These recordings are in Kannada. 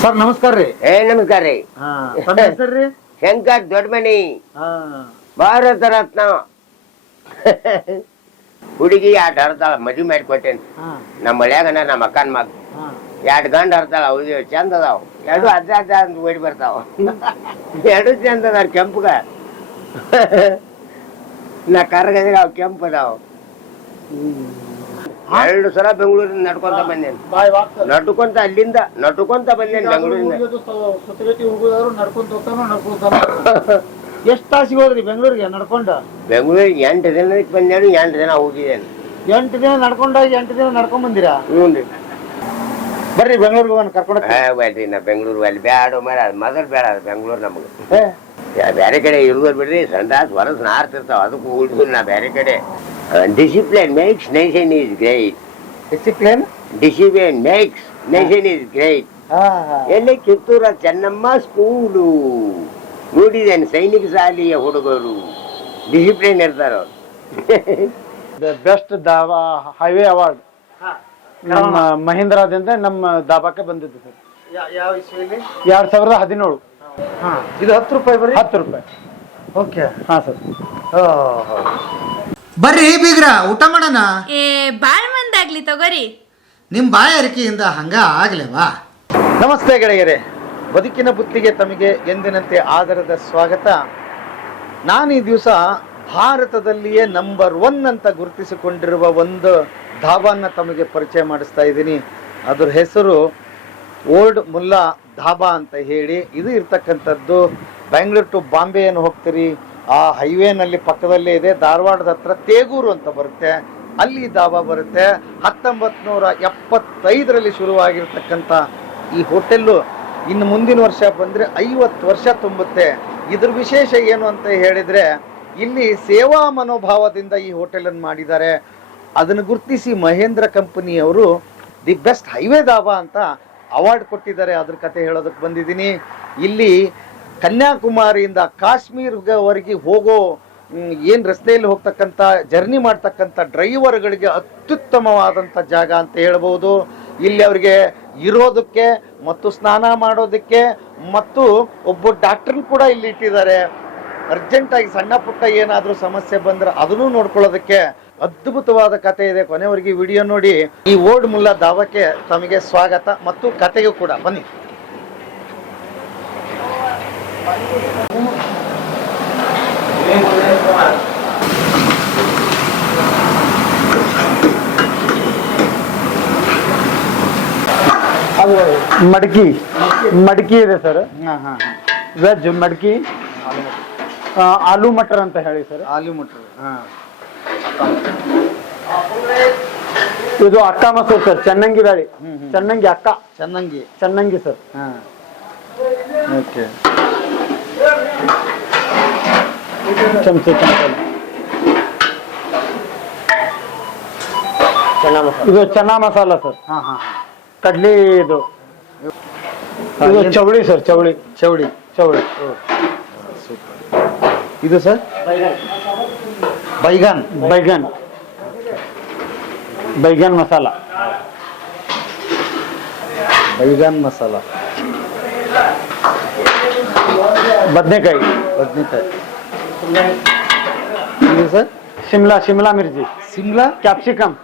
ಸರ್ ನಮಸ್ಕಾರ ರೀ. ನಮಸ್ಕಾರ ರೀ. ಹೆಸರ್ರಿ? ಶಂಕರ್ ದೊಡ್ಡಮನಿ, ಭಾರತ ರತ್ನ. ಹುಡುಗಿ ಎರಡು ಹರ್ತಾಳ, ಮದ್ವಿ ಮಾಡಿಕೊಟ್ಟೇನಿ. ನಮ್ಮ ಮಳ್ಯಾಗನ ನಮ್ಮ ಅಕ್ಕನ ಮಗ 2 ಗಂಡ ಹರ್ತಾಳ. ಅವ್ರು ಚಂದ ಅದಾವ, 2 ಅಜ್ಜ ಅಂತ ಓಡಿ ಬರ್ತಾವ. 2 ಚಂದ ಅದಾವ, ಕೆಂಪಗ. ನಾ ಕರ್ಗದ್ರೆ ಅವ್ ಕೆಂಪು ಅದಾವ. 2 ಸಲ ಬೆಂಗಳೂರಿಂದ ನಡ್ಕೊಂತ ಬಂದೇನಿ. ಅಲ್ಲಿಂದ ನಡ್ಕೊಂತ ಬಂದೇನಿ ಬೆಂಗಳೂರಿಂದ. ಎಷ್ಟ್ ತಾಸಿಗೆ ಹೋದ್ರಿ ಬೆಂಗಳೂರಿಗೆ ನಡ್ಕೊಂಡ? ಬೆಂಗಳೂರಿಗೆ 8 ದಿನಕ್ಕೆ ಬಂದೇನು, 8 ದಿನ ಹೋಗಿದ್ದೇನೆ. 8 ದಿನ ನಡ್ಕೊಂಡಾಗಿ 8 ದಿನ ನಡ್ಕೊಂಡ್ ಬಂದಿರಾ? ಹ್ಞೂ ರೀ. ಬರ್ರಿ ಬೆಂಗಳೂರಿಗೆ ಕರ್ಕೊಂಡ. ಬೇಡ್ರಿ, ನಾ ಬೆಂಗಳೂರು ಅಲ್ಲಿ ಬ್ಯಾಡ ಮರ, ಮೊದಲು ಬೇಡ ಬೆಂಗಳೂರು ನಮಗೆ. ಬೇರೆ ಕಡೆ ಇರುವುದು ಬಿಡ್ರಿ, ಸಂಡಾಸ್ ಹೊರಸ್ ನಾರ್ತಿರ್ತಾವ, ಅದಕ್ಕೂ ಉಳಿದು ನಾ ಬೇರೆ ಕಡೆ. Discipline makes nation is great. Discipline makes nation is great. ಎಲ್ಲಿ ಕಿತ್ತೂರ ಚೆನ್ನಮ್ಮ ಸ್ಕೂಲು ನೋಡಿದ್ದೇನೆ, ಸೈನಿಕ ಶಾಲೆಯ ಹುಡುಗರು ಡಿಸಿಪ್ಲಿನ್ ಇರ್ತಾರ. ಬೆಸ್ಟ್ ದಾಬಾ ಹೈವೇ ಅವಾರ್ಡ್ ನಮ್ಮ ಮಹೀಂದ್ರಾದಿಂದ ನಮ್ಮ ದಾಬಾಕ್ಕೆ ಬಂದಿದ್ದು ಸರ್. ಯಾವ ಇಸ್ವಿಲಿ? 2017. ಇದು 10 ರೂಪಾಯಿ ಬರೀ? 10 ರೂಪಾಯಿ. ಓಕೆ. ಹಾ ಸರ್. ಬರ್ರಿ ಬೀಗ್ರ, ಊಟ ಮಾಡೋಣ. ಬಾಳ್ ಮಂದಾಗ್ಲಿ ತಗೋರಿ. ನಿಮ್ ಬಾಯಾರಿಕೆಯಿಂದ ಹಂಗ ಆಗ್ಲೇವಾ? ನಮಸ್ತೆ ಗೆಳೆಯರೇ, ಬದುಕಿನ ಬುತ್ತಿಗೆ ತಮಗೆ ಎಂದಿನಂತೆ ಆದರದ ಸ್ವಾಗತ. ನಾನು ಈ ದಿವಸ ಭಾರತದಲ್ಲಿಯೇ ನಂಬರ್ 1 ಅಂತ ಗುರುತಿಸಿಕೊಂಡಿರುವ ಒಂದು ಧಾಬಾನ ತಮಗೆ ಪರಿಚಯ ಮಾಡಿಸ್ತಾ ಇದ್ದೀನಿ. ಅದ್ರ ಹೆಸರು ಓಲ್ಡ್ ಮುಲ್ಲಾ ಧಾಬಾ ಅಂತ ಹೇಳಿ. ಇದು ಇರ್ತಕ್ಕಂಥದ್ದು ಬೆಂಗಳೂರು ಟು ಬಾಂಬೆ ಏನು ಹೋಗ್ತೀರಿ ಆ ಹೈವೇನಲ್ಲಿ ಪಕ್ಕದಲ್ಲೇ ಇದೆ. ಧಾರವಾಡದ ಹತ್ರ ತೇಗೂರು ಅಂತ ಬರುತ್ತೆ, ಅಲ್ಲಿ ಧಾಬಾ ಬರುತ್ತೆ. 1975ರಲ್ಲಿ ಶುರುವಾಗಿರ್ತಕ್ಕಂಥ ಈ ಹೋಟೆಲ್ಲು ಇನ್ನು ಮುಂದಿನ ವರ್ಷ ಬಂದರೆ 50 ವರ್ಷ ತುಂಬುತ್ತೆ. ಇದ್ರ ವಿಶೇಷ ಏನು ಅಂತ ಹೇಳಿದರೆ, ಇಲ್ಲಿ ಸೇವಾ ಮನೋಭಾವದಿಂದ ಈ ಹೋಟೆಲನ್ನು ಮಾಡಿದ್ದಾರೆ. ಅದನ್ನು ಗುರುತಿಸಿ ಮಹೇಂದ್ರ ಕಂಪನಿಯವರು ದಿ ಬೆಸ್ಟ್ ಹೈವೇ ಧಾಬಾ ಅಂತ ಅವಾರ್ಡ್ ಕೊಟ್ಟಿದ್ದಾರೆ. ಅದ್ರ ಕತೆ ಹೇಳೋದಕ್ಕೆ ಬಂದಿದ್ದೀನಿ. ಇಲ್ಲಿ ಕನ್ಯಾಕುಮಾರಿಯಿಂದ ಕಾಶ್ಮೀರವರೆಗೆ ಹೋಗೋ ಏನು ರಸ್ತೆಯಲ್ಲಿ ಹೋಗ್ತಕ್ಕಂಥ ಜರ್ನಿ ಮಾಡ್ತಕ್ಕಂಥ ಡ್ರೈವರ್ಗಳಿಗೆ ಅತ್ಯುತ್ತಮವಾದಂಥ ಜಾಗ ಅಂತ ಹೇಳ್ಬೋದು. ಇಲ್ಲಿ ಅವರಿಗೆ ಇರೋದಕ್ಕೆ ಮತ್ತು ಸ್ನಾನ ಮಾಡೋದಕ್ಕೆ ಮತ್ತು ಒಬ್ಬ ಡಾಕ್ಟರ್ನ ಕೂಡ ಇಲ್ಲಿ ಇಟ್ಟಿದ್ದಾರೆ. ಅರ್ಜೆಂಟಾಗಿ ಸಣ್ಣ ಪುಟ್ಟ ಏನಾದರೂ ಸಮಸ್ಯೆ ಬಂದರೆ ಅದನ್ನು ನೋಡ್ಕೊಳ್ಳೋದಕ್ಕೆ ಅದ್ಭುತವಾದ ಕತೆ ಇದೆ. ಕೊನೆವರೆಗೆ ವಿಡಿಯೋ ನೋಡಿ. ಈ ಓಲ್ಡ್ ಮುಲ್ಲಾ ಧಾಬಾಕ್ಕೆ ತಮಗೆ ಸ್ವಾಗತ ಮತ್ತು ಕತೆಗೂ ಕೂಡ ಬನ್ನಿ. ಮಡಕಿ ಇದೆ ಸರ್. ವೆಜ್ ಮಡಕಿ, ಆಲೂ ಮಟರ್ ಅಂತ ಹೇಳಿ ಸರ್. ಆಲೂ ಮಟರ್. ಇದು ಅಕ್ಕ ಮಸೂರ್ ಸರ್, ಚನ್ನಂಗಿ ಬ್ಯಾಳಿ. ಚನ್ನಂಗಿ ಅಕ್ಕ, ಚನ್ನಂಗಿ ಸರ್. ಓಕೆ. ಚಮಚ ಇದು ಚನ್ನಾ ಮಸಾಲ ಸರ್. ಕಡ್ಲಿ ಇದು ಚೌಳಿ ಸರ್. ಚೌಳಿ. ಇದು ಸರ್ ಬೈಗನ್ ಮಸಾಲ. ಬದನೆಕಾಯಿ. ಇದು ಸರ್ ಶಿಮ್ಲಾ ಮಿರ್ಚಿ. ಕ್ಯಾಪ್ಸಿಕಮ್.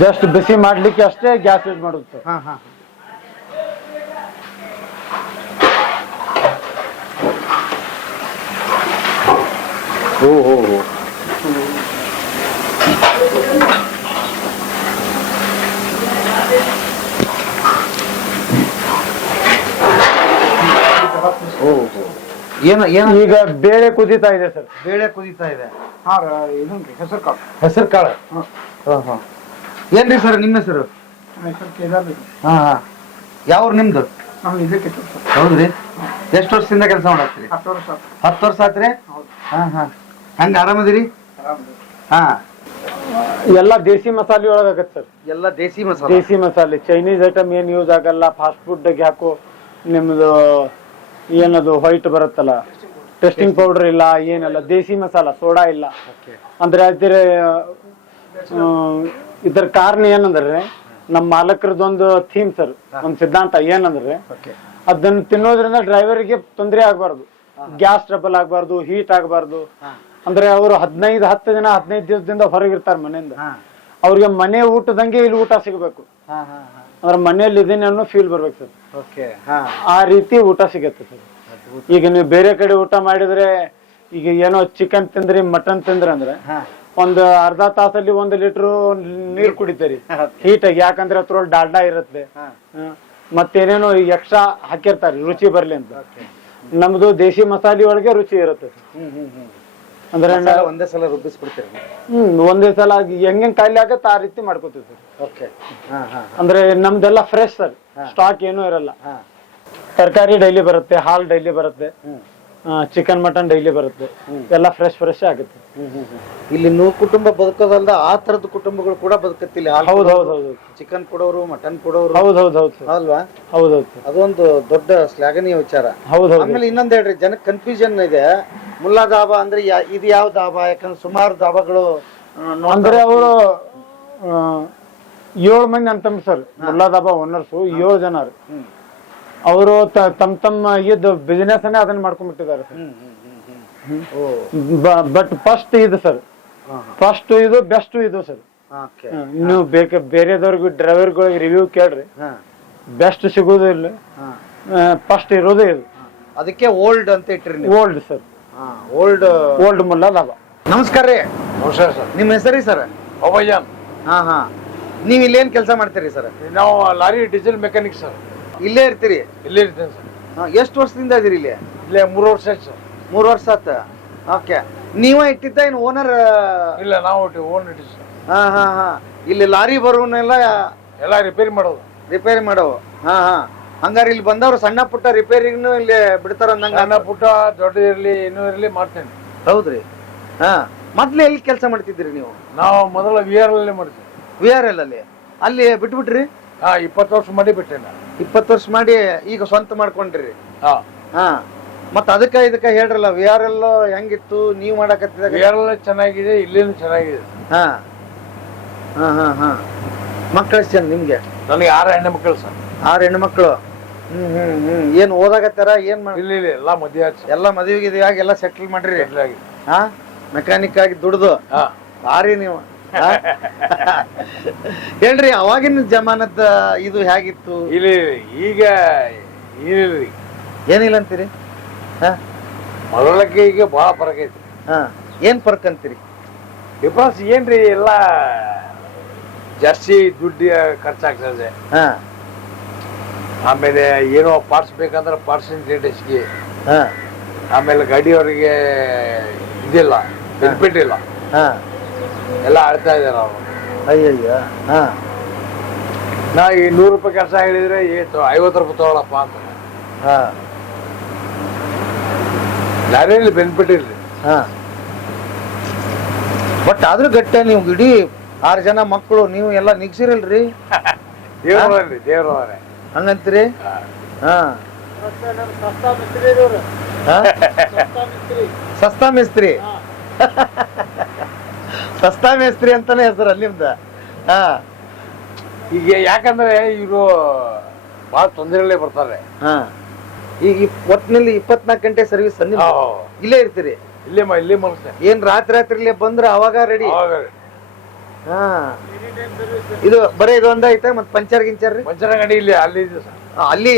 ಜಸ್ಟ್ ಬಿಸಿ ಮಾಡ್ಲಿಕ್ಕೆ ಅಷ್ಟೇ ಗ್ಯಾಸ್ ಯೂಸ್ ಮಾಡೋದು ಸರ್. ಈಗ ಬೇಳೆ ಕುದೀತಾ ಇದೆ ಸರ್. ಹೆಸರು ಕಾಳು. ಏನ್ರಿ ಸರ್ ನಿಮ್ಮ ಹೆಸರು? ಯಾವ ನಿಮ್ದು? ಹೌದ್ರಿ. ಎಷ್ಟು ವರ್ಷದಿಂದ ಕೆಲಸ ಮಾಡತ್ತೀರಿ? 10 ವರ್ಷ ಆತ್ರಿ. ಹಂಗ ಆರಾಮದಿರಿ? ಎಲ್ಲ ದೇಸಿ ಮಸಾಲೆ ಒಳಗಾಗತ್ತೆ ಸರ್. ಎಲ್ಲ ದೇಸಿ ಮಸಾಲೆ. ಚೈನೀಸ್ ಐಟಮ್ ಏನ್ ಯೂಸ್ ಆಗಲ್ಲ. ಫಾಸ್ಟ್ ಫುಡ್ ಹಾಕೋ ನಿಮ್ದು ಏನದು ವೈಟ್ ಬರುತ್ತಲ್ಲ, ಟೆಸ್ಟಿಂಗ್ ಪೌಡರ್ ಇಲ್ಲ, ಏನಿಲ್ಲ, ದೇಸಿ ಮಸಾಲ, ಸೋಡಾ ಇಲ್ಲ. ಅಂದ್ರೆ ಇದ್ರ ಕಾರಣ ಏನಂದ್ರೆ ನಮ್ಮ ಮಾಲಕರದೊಂದು ಥೀಮ್ ಸರ್, ಒಂದು ಸಿದ್ಧಾಂತ ಏನಂದ್ರೆ ಅದನ್ನ ತಿನ್ನೋದ್ರಿಂದ ಡ್ರೈವರ್ಗೆ ತೊಂದರೆ ಆಗ್ಬಾರ್ದು, ಗ್ಯಾಸ್ ಟ್ರಬಲ್ ಆಗ್ಬಾರ್ದು, ಹೀಟ್ ಆಗ್ಬಾರ್ದು. ಅಂದ್ರೆ ಅವರು 10 ದಿನ 15 ದಿವಸದಿಂದ ಹೊರಗಿರ್ತಾರೆ ಮನೆಯಿಂದ, ಅವ್ರಿಗೆ ಮನೆ ಊಟದಂಗೆ ಇಲ್ಲಿ ಊಟ ಸಿಗ್ಬೇಕು. ಅಂದ್ರೆ ಮನೆಯಲ್ಲಿ ಇದೀನಿ ಅನ್ನೋ ಫೀಲ್ ಬರ್ಬೇಕು ಸರ್. ಆ ರೀತಿ ಊಟ ಸಿಗತ್ತೆ ಸರ್. ಈಗ ನೀವು ಬೇರೆ ಕಡೆ ಊಟ ಮಾಡಿದ್ರೆ, ಈಗ ಏನೋ ಚಿಕನ್ ತಿಂದ್ರಿ, ಮಟನ್ ತಿಂದ್ರಿ ಅಂದ್ರೆ ಒಂದು ಅರ್ಧ ತಾಸಲ್ಲಿ 1 ಲೀಟರ್ ನೀರ್ ಕುಡಿತೀರಿ ಹೀಟಾಗಿ, ಯಾಕಂದ್ರೆ ಅದ್ರೊಳಗೆ ಡಾಲ್ಡಾ ಇರುತ್ತೆ, ಮತ್ತೇನೇನೋ ಎಕ್ಸ್ಟ್ರಾ ಹಾಕಿರ್ತಾರೆ ರುಚಿ ಬರ್ಲಿ ಅಂತ. ನಮ್ದು ದೇಶಿ ಮಸಾಲೆ ಒಳಗೆ ರುಚಿ ಇರುತ್ತೆ. ಅಂದ್ರೆ ಒಂದೇ ಸಲ ರುಬ್ಬಿಸ್ಬಿಡ್ತೀರಿ? ಒಂದೇ ಸಲ ಹೆಂಗ್ ಕಾಯಿಲೆ ಆಗತ್ತೆ ಆ ರೀತಿ ಮಾಡ್ಕೋತೀವಿ ಸರ್. ಅಂದ್ರೆ ನಮ್ದೆಲ್ಲ ಫ್ರೆಶ್ ಸರ್, ಸ್ಟಾಕ್ ಏನೂ ಇರಲ್ಲ. ತರಕಾರಿ ಡೈಲಿ ಬರುತ್ತೆ, ಹಾಲ್ ಡೈಲಿ ಬರುತ್ತೆ, ಚಿಕನ್ ಮಟನ್ ಡೈಲಿ ಬರುತ್ತೆ, ಎಲ್ಲ ಫ್ರೆಶ್ ಆಗುತ್ತೆ. ಇಲ್ಲಿ ನೀವು ಕುಟುಂಬ ಬದುಕೋದಲ್ದ ಆ ತರದ ಕುಟುಂಬಗಳು ಕೂಡ ಬದುಕತ್ತಿಲ್ಲ. ಹೌದೌದು, ಚಿಕನ್ ಕೊಡೋರು, ಮಟನ್ ಕೊಡೋರು. ಹೌದೌದು ಅಲ್ವಾ? ಹೌದೌದು, ಅದೊಂದು ದೊಡ್ಡ ಶ್ಲಾಘನೀಯ ವಿಚಾರ. ಹೌದೌದು. ಆಮೇಲೆ ಇನ್ನೊಂದ್ ಹೇಳ್ರಿ, ಜನಕ್ಕೆ ಕನ್ಫ್ಯೂಷನ್ ಇದೆ, ಮುಲ್ಲಾ ದಾಬಾ ಅಂದ್ರೆ ಇದು ಯಾವ ದಾಬಾ? ಯಾಕಂದ್ರೆ ಸುಮಾರು ದಾಬಾಗಳು ಅಂದ್ರೆ ಅವರು 7 ಮಂದಿ ಅಂತಂದ್ ಸರ್, ಮುಲ್ಲಾ ದಾಬಾ ಓನರ್ಸು 7 ಜನ. ಅವರು ತಮ್ಮ ಇದ್ ಬಿಸಿನೆಸ್ ಅನ್ನೇ ಅದನ್ನ ಮಾಡ್ಕೊಂಡ್ಬಿಟ್ಟಿದ್ದಾರೆ ಸರ್. ಬಟ್ ಫಸ್ಟ್ ಇದು ಸರ್, ಫಸ್ಟ್ ಇದು ಬೆಸ್ಟ್ ಇದು ಸರ್. ನೀವು ಬೇರೆದವ್ರಿಗೆ ಡ್ರೈವರ್ಗಳಿಗೆ ರಿವ್ಯೂ ಕೇಳ್ರಿ, ಬೆಸ್ಟ್ ಸಿಗೋದು ಇಲ್ಲ, ಫಸ್ಟ್ ಇರೋದೇ ಇದು. ಅದಕ್ಕೆ ಓಲ್ಡ್ ಅಂತ ಇಟ್ರಿ. Old sir, old Mulla dhaba. ನಮಸ್ಕಾರ ರೀ. ನಮಸ್ಕಾರ ಸರ್. ನಿಮ್ಮ ಹೆಸರಿ ಸರ್? ಅಭಯನ್. ನೀವ್ ಇಲ್ಲೇನ್ ಕೆಲಸ ಮಾಡ್ತೀರಿ ಸರ್? ನಾವು ಲಾರಿ ಡೀಸೆಲ್ ಮೆಕ್ಯಾನಿಕ್ ಸರ್. ಇಲ್ಲೇ ಇರ್ತೀರಿ? ಇಲ್ಲೇ ಇರ್ತೇನೆ ಸರ್. ಎಷ್ಟು ವರ್ಷದಿಂದ ಇದೀರಿ ಇಲ್ಲಿ? ಇಲ್ಲೇ 3 ವರ್ಷ ಆಯ್ತು ಸರ್. 3 ವರ್ಷ ಆತ. ಓಕೆ. ನೀವ ಇಟ್ಟಿದ್ದ ಏನು ಓನರ್? ಇಲ್ಲ, ನಾವು ಓನ್ ಇಟ್ಟಿವಿ ಸರ್. ಇಲ್ಲಿ ಲಾರಿ ಬರುವನೆಲ್ಲ ಎಲ್ಲ ರಿಪೇರಿ ಮಾಡೋದು. ರಿಪೇರಿ ಮಾಡವು. ಹಂಗಾರೆ ಇಲ್ಲಿ ಬಂದವ್ರು ಸಣ್ಣ ಪುಟ್ಟ ರಿಪೇರಿಗೂ ಇಲ್ಲಿ ಬಿಡ್ತಾರ ಅಂದಂಗ? ಸಣ್ಣ ಪುಟ್ಟ ದೊಡ್ಡ ಇರ್ಲಿ ಏನೂ ಇರ್ಲಿ ಮಾಡ್ತೇನೆ. ಹೌದ್ರಿ? ಮೊದ್ಲು ಎಲ್ಲಿ ಕೆಲಸ ಮಾಡ್ತಿದ್ರಿ ನೀವು? ನಾವು ಮೊದಲ VRL ಅಲ್ಲೇ ಮಾಡ್ತೀವಿ. VRL ಅಲ್ಲಿ? ಅಲ್ಲಿ ಬಿಟ್ಬಿಟ್ರಿ? 20 ವರ್ಷ ಮಾಡಿ ಬಿಟ್ಟೆ. 20 ವರ್ಷ ಮಾಡಿ ಈಗ ಸ್ವಂತ ಮಾಡ್ಕೊಂಡ್ರಿ? ಹಾ. ಮತ್ತ ಅದಕ್ಕ ಇದಕ್ಕ ಹೇಳ್ರಲ್ಲ, VRL ಹೆಂಗಿತ್ತು ನೀವು ಮಾಡಕತ್ತಿದಾಗ? VRL ಚೆನ್ನಾಗಿದೆ, ಇಲ್ಲೇನು ಚೆನ್ನಾಗಿದೆ. ಮಕ್ಕಳು ಎಷ್ಟು ಜನ ನಿಮ್ಗೆ? ನನಗೆ 6 ಹೆಣ್ಣು ಮಕ್ಕಳು ಸರ್. 6 ಹೆಣ್ಣು ಮಕ್ಕಳು. ಏನ್ ಓದಾಕತ್ತಾರ? ಏನ್ ಇಲ್ಲ ಎಲ್ಲ ಮದುವೆ ಆಯ್ತು. ಎಲ್ಲ ಮದುವೆಗೆ ಆಗಿ ಎಲ್ಲ ಸೆಟ್ಲ್ ಮಾಡ್ರಿ? ಮೆಕ್ಯಾನಿಕ್ ಆಗಿ ದುಡ್ದು ಭಾರಿ ನೀವು. ಹೇಳ್ರಿ, ಅವಾಗಿನ ಜಮಾನದ ಇದು ಹೇಗಿತ್ತು? ಇಲ್ಲಿ ಈಗ ಏನಿಲ್ಲ ಅಂತೀರಿ? ಮೊದಲಕ್ಕೆ ಈಗ ಬಹಳ ಫರಕ್ ಐತಿ. ಏನ್ ಫರ್ಕ್ ಅಂತೀರಿ? ಡಿಫ್ರೆನ್ಸ್ ಏನ್ರಿ, ಎಲ್ಲ ಜಾಸ್ತಿ ದುಡ್ಡು ಖರ್ಚಾಗ್ತದೆ. ಆಮೇಲೆ ಏನೋ ಪಾರ್ಟ್ಸ್ ಬೇಕಂದ್ರೆ ಪಾರ್ಟ್ಸ್ ರೇಟ್ ಹೆಚ್ಚಿಗೆ. ಆಮೇಲೆ ಗಾಡಿಯವರಿಗೆ ಇದಿಲ್ಲ, ಬೆನಿಫಿಟ್ ಇಲ್ಲ, ಎಲ್ಲ ಆಡ್ತಾ ಇದಾರೆ ಅವರು. ಅಯ್ಯಯ್ಯ. ನಾ ಈ 100 ರೂಪಾಯಿ ಕೆಲಸ ಹೇಳಿದ್ರೆ 50 ರೂಪಾಯಿ ತಗೊಳಪ್ಪ ಅಂತ. ಲಾರಿಯಲ್ಲಿ ಬೆನಿಫಿಟ್ ಇರ್ಲಿ. ಬಟ್ ಆದ್ರೂ ಗಟ್ಟೆ ನೀವು ಇಡೀ 6 ಜನ ಮಕ್ಕಳು ನೀವು ಎಲ್ಲ ನಿಗ್ಸಿರಲ್ರಿ? ದೇವ್ರವ್ರಿ, ದೇವ್ರವ್ರೆ ಹಂಗಂತೀರಿ? ಸಸ್ತಾ ಮೇಸ್ತ್ರಿ. ಸಸ್ತಾ ಮೇಸ್ತ್ರಿ ಅಂತಾನೆ ಹೆಸರು ನಿಮ್ದ? ಈಗ ಯಾಕಂದ್ರೆ ಇವರು ಬಹಳ ತೊಂದರೆಗಳೇ ಬರ್ತಾರೆ. ಈಗ ಒಟ್ಟಿನಲ್ಲಿ 24 ಗಂಟೆ ಸರ್ವಿಸ್ ಇಲ್ಲೇ ಇರ್ತೀರಿ? ಇಲ್ಲೇ ಮನಸ್ಸೆ. ಏನ್ ರಾತ್ರಿ ಬಂದ್ರೆ ಅವಾಗ ರೆಡಿ? ಇದು ಬರೀ ಇದು ಒಂದ ಐತೆ, ಮತ್ ಪಂಚರ್ ಗಿಂಚರ್? ಪಂಚರ್ ಗಾಡಿ ಇಲ್ಲಿ ಅಲ್ಲಿ ಅಲ್ಲಿ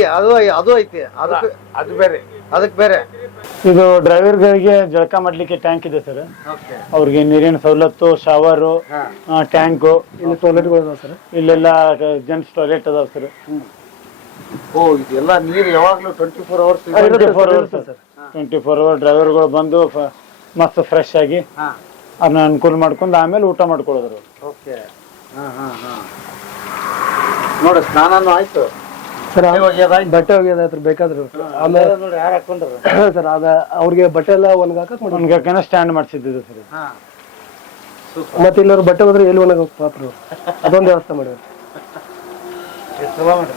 ಅದು ಐತೆ, ಅದು ಬೇರೆ, ಅದಕ್ಕೆ ಬೇರೆ. ಇದು ಡ್ರೈವರ್ಗಳಿಗೆ ಜಳಕ ಮಾಡ್ಲಿಕ್ಕೆ ಟ್ಯಾಂಕ್ ಇದೆ ಸರ್. ಅವ್ರಿಗೆ ನೀರಿನ ಸವಲತ್ತು, ಶವರು, ಟ್ಯಾಂಕು, ಇಲ್ಲಿ ಟಾಯ್ಲೆಟ್ಗಳು ಅದಾವ ಸರ್. ಇಲ್ಲೆಲ್ಲ ಜೆಂಟ್ಸ್ ಟಾಯ್ಲೆಟ್ ಅದಾವ ಸರ್. ಇದೆಲ್ಲ ನೀರು ಯಾವಾಗ್ಲೂ 24 ಅವರ್ಸ್? 24 hours sir. 24 ಅವರ್ ಡ್ರೈವರ್ಗಳು ಬಂದು ಮಸ್ತ್ ಫ್ರೆಶ್ ಆಗಿ ಅದನ್ನ ಅನುಕೂಲ ಮಾಡ್ಕೊಂಡು ಆಮೇಲೆ ಊಟ ಮಾಡ್ಕೊಳ್ಳೋದ್ರು. ನೋಡಿ, ಸ್ನಾನನೂ ಆಯ್ತು ಸರ್, ಬಟ್ಟೆ ಒಗೆಯೋದಾಯ್ತು ಬೇಕಾದ್ರು. ಆಮೇಲೆ ನೋಡಿ ಯಾರು ಹಾಕೊಂಡ್ರು ಸರ್, ಅದ ಅವ್ರಿಗೆ ಬಟ್ಟೆ ಎಲ್ಲ ಒಣಗಾಕ ಸ್ಟ್ಯಾಂಡ್ ಮಾಡಿಸಿದ್ದು ಸರ್. ಮತ್ತೆ ಇಲ್ಲವ್ರು ಬಟ್ಟೆ ಹೋದ್ರೆ ಎಲ್ಲಿ ಒಣಗ ಪಾತ್ರ, ಅದೊಂದು ವ್ಯವಸ್ಥೆ ಮಾಡಿದ್ರು. ಚಲೋ ಮಾಡ್ರಿ.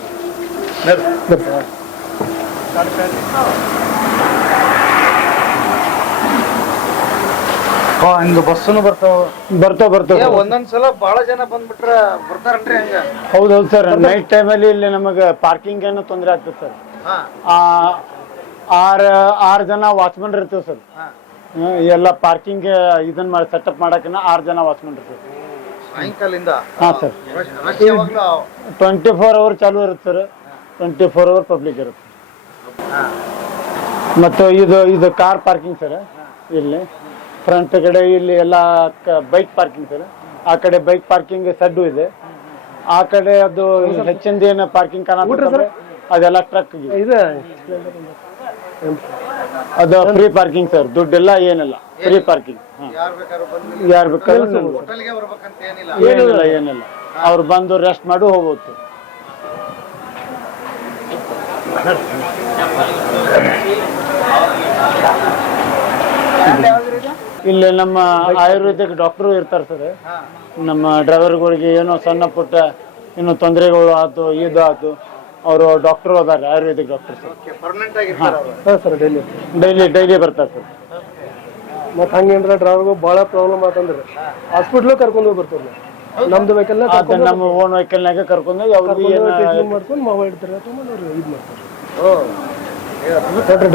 ಹಂಗ ಬಸ್ಸುನು ಬರ್ತಾವ ಬರ್ತಾವ ಒಂದೊಂದ್ಸಲ ಬಹಳ ಜನ ಬಂದ್ಬಿಟ್ರ ಬರ್ತಾರನ್ರಿ ಹಂಗ? ಹೌದೌದು ಸರ್. ನೈಟ್ ಟೈಮಲ್ಲಿ ಇಲ್ಲಿ ನಮಗೆ ಪಾರ್ಕಿಂಗ್ ಏನು ತೊಂದರೆ ಆಗ್ತದೆ ಸರ್. ಆರು ಜನ ವಾಚ್ಮನ್ ಇರ್ತೀವಿ ಸರ್. ಎಲ್ಲ ಪಾರ್ಕಿಂಗ್ ಇದನ್ನ ಮಾಡಿ ಸೆಟಪ್ ಮಾಡಕ್ಕೆ 6 ಜನ ವಾಚ್ಮನ್ ಇರ್ತೀವಿ ಸಾಯಂಕಾಲಿಂದ. ಹಾಂ ಸರ್. 24 ಅವರ್ ಚಾಲು ಇರುತ್ತೆ ಸರ್. 24 ಅವರ್ ಪಬ್ಲಿಕ್ ಇರುತ್ತೆ. ಮತ್ತು ಇದು ಕಾರ್ ಪಾರ್ಕಿಂಗ್ ಸರ್. ಇಲ್ಲಿ ಫ್ರಂಟ್ ಕಡೆ ಇಲ್ಲಿ ಎಲ್ಲ ಬೈಕ್ ಪಾರ್ಕಿಂಗ್ ಸರ್. ಆ ಕಡೆ ಬೈಕ್ ಪಾರ್ಕಿಂಗ್ ಸಡ್ಡು ಇದೆ. ಆ ಕಡೆ ಅದು ಹೆಚ್ಚಿಂದ ಏನು ಪಾರ್ಕಿಂಗ್ ಕಾಣುತ್ತೆ ಅದೆಲ್ಲ ಟ್ರಕ್ ಅದು ಫ್ರೀ ಪಾರ್ಕಿಂಗ್ ಸರ್. ದುಡ್ಡೆಲ್ಲ ಏನಿಲ್ಲ, ಫ್ರೀ ಪಾರ್ಕಿಂಗ್. ಯಾರು ಬೇಕಾದ್ರೂ ಏನಿಲ್ಲ. ಅವ್ರು ಬಂದು ರೆಸ್ಟ್ ಮಾಡಿ ಹೋಗ್ಬೋದು ಸರ್. ಇಲ್ಲಿ ನಮ್ಮ ಆಯುರ್ವೇದಿಕ್ ಡಾಕ್ಟರ್ ಇರ್ತಾರೆ ಸರ್. ನಮ್ಮ ಡ್ರೈವರ್ಗಳಿಗೆ ಏನೋ ಸಣ್ಣ ಪುಟ್ಟ ಏನೋ ತೊಂದರೆಗಳು ಆಯ್ತು, ಇದು ಆಯ್ತು, ಅವರು ಡಾಕ್ಟರ್ ಅದಾರೆ, ಆಯುರ್ವೇದಿಕ್ ಡಾಕ್ಟರ್ ಸರ್. ಡೈಲಿ ಬರ್ತಾರೆ ಸರ್. ಮತ್ತೆ ಹಂಗೇನ್ರ ಡ್ರೈವರ್ಗೂ ಭಾಳ ಪ್ರಾಬ್ಲಮ್ ಆತಂದ್ರೆ ಹಾಸ್ಪಿಟ್ಲ್ ಕರ್ಕೊಂಡು ಹೋಗಿ ಬರ್ತಾರೆ. ನಮ್ದು ವೆಹಿಕಲ್ ನಮ್ಮ ಓನ್ ವೆಹಿಕಲ್ನಾಗ ಕರ್ಕೊಂಡು ಟ್ರೀಟ್ಮೆಂಟ್ ಮಾಡ್ಕೊಂಡು ಮಾವ ಇಡ್ತಾರೆ ಇದು ಮಾಡ್ತಾರೆ.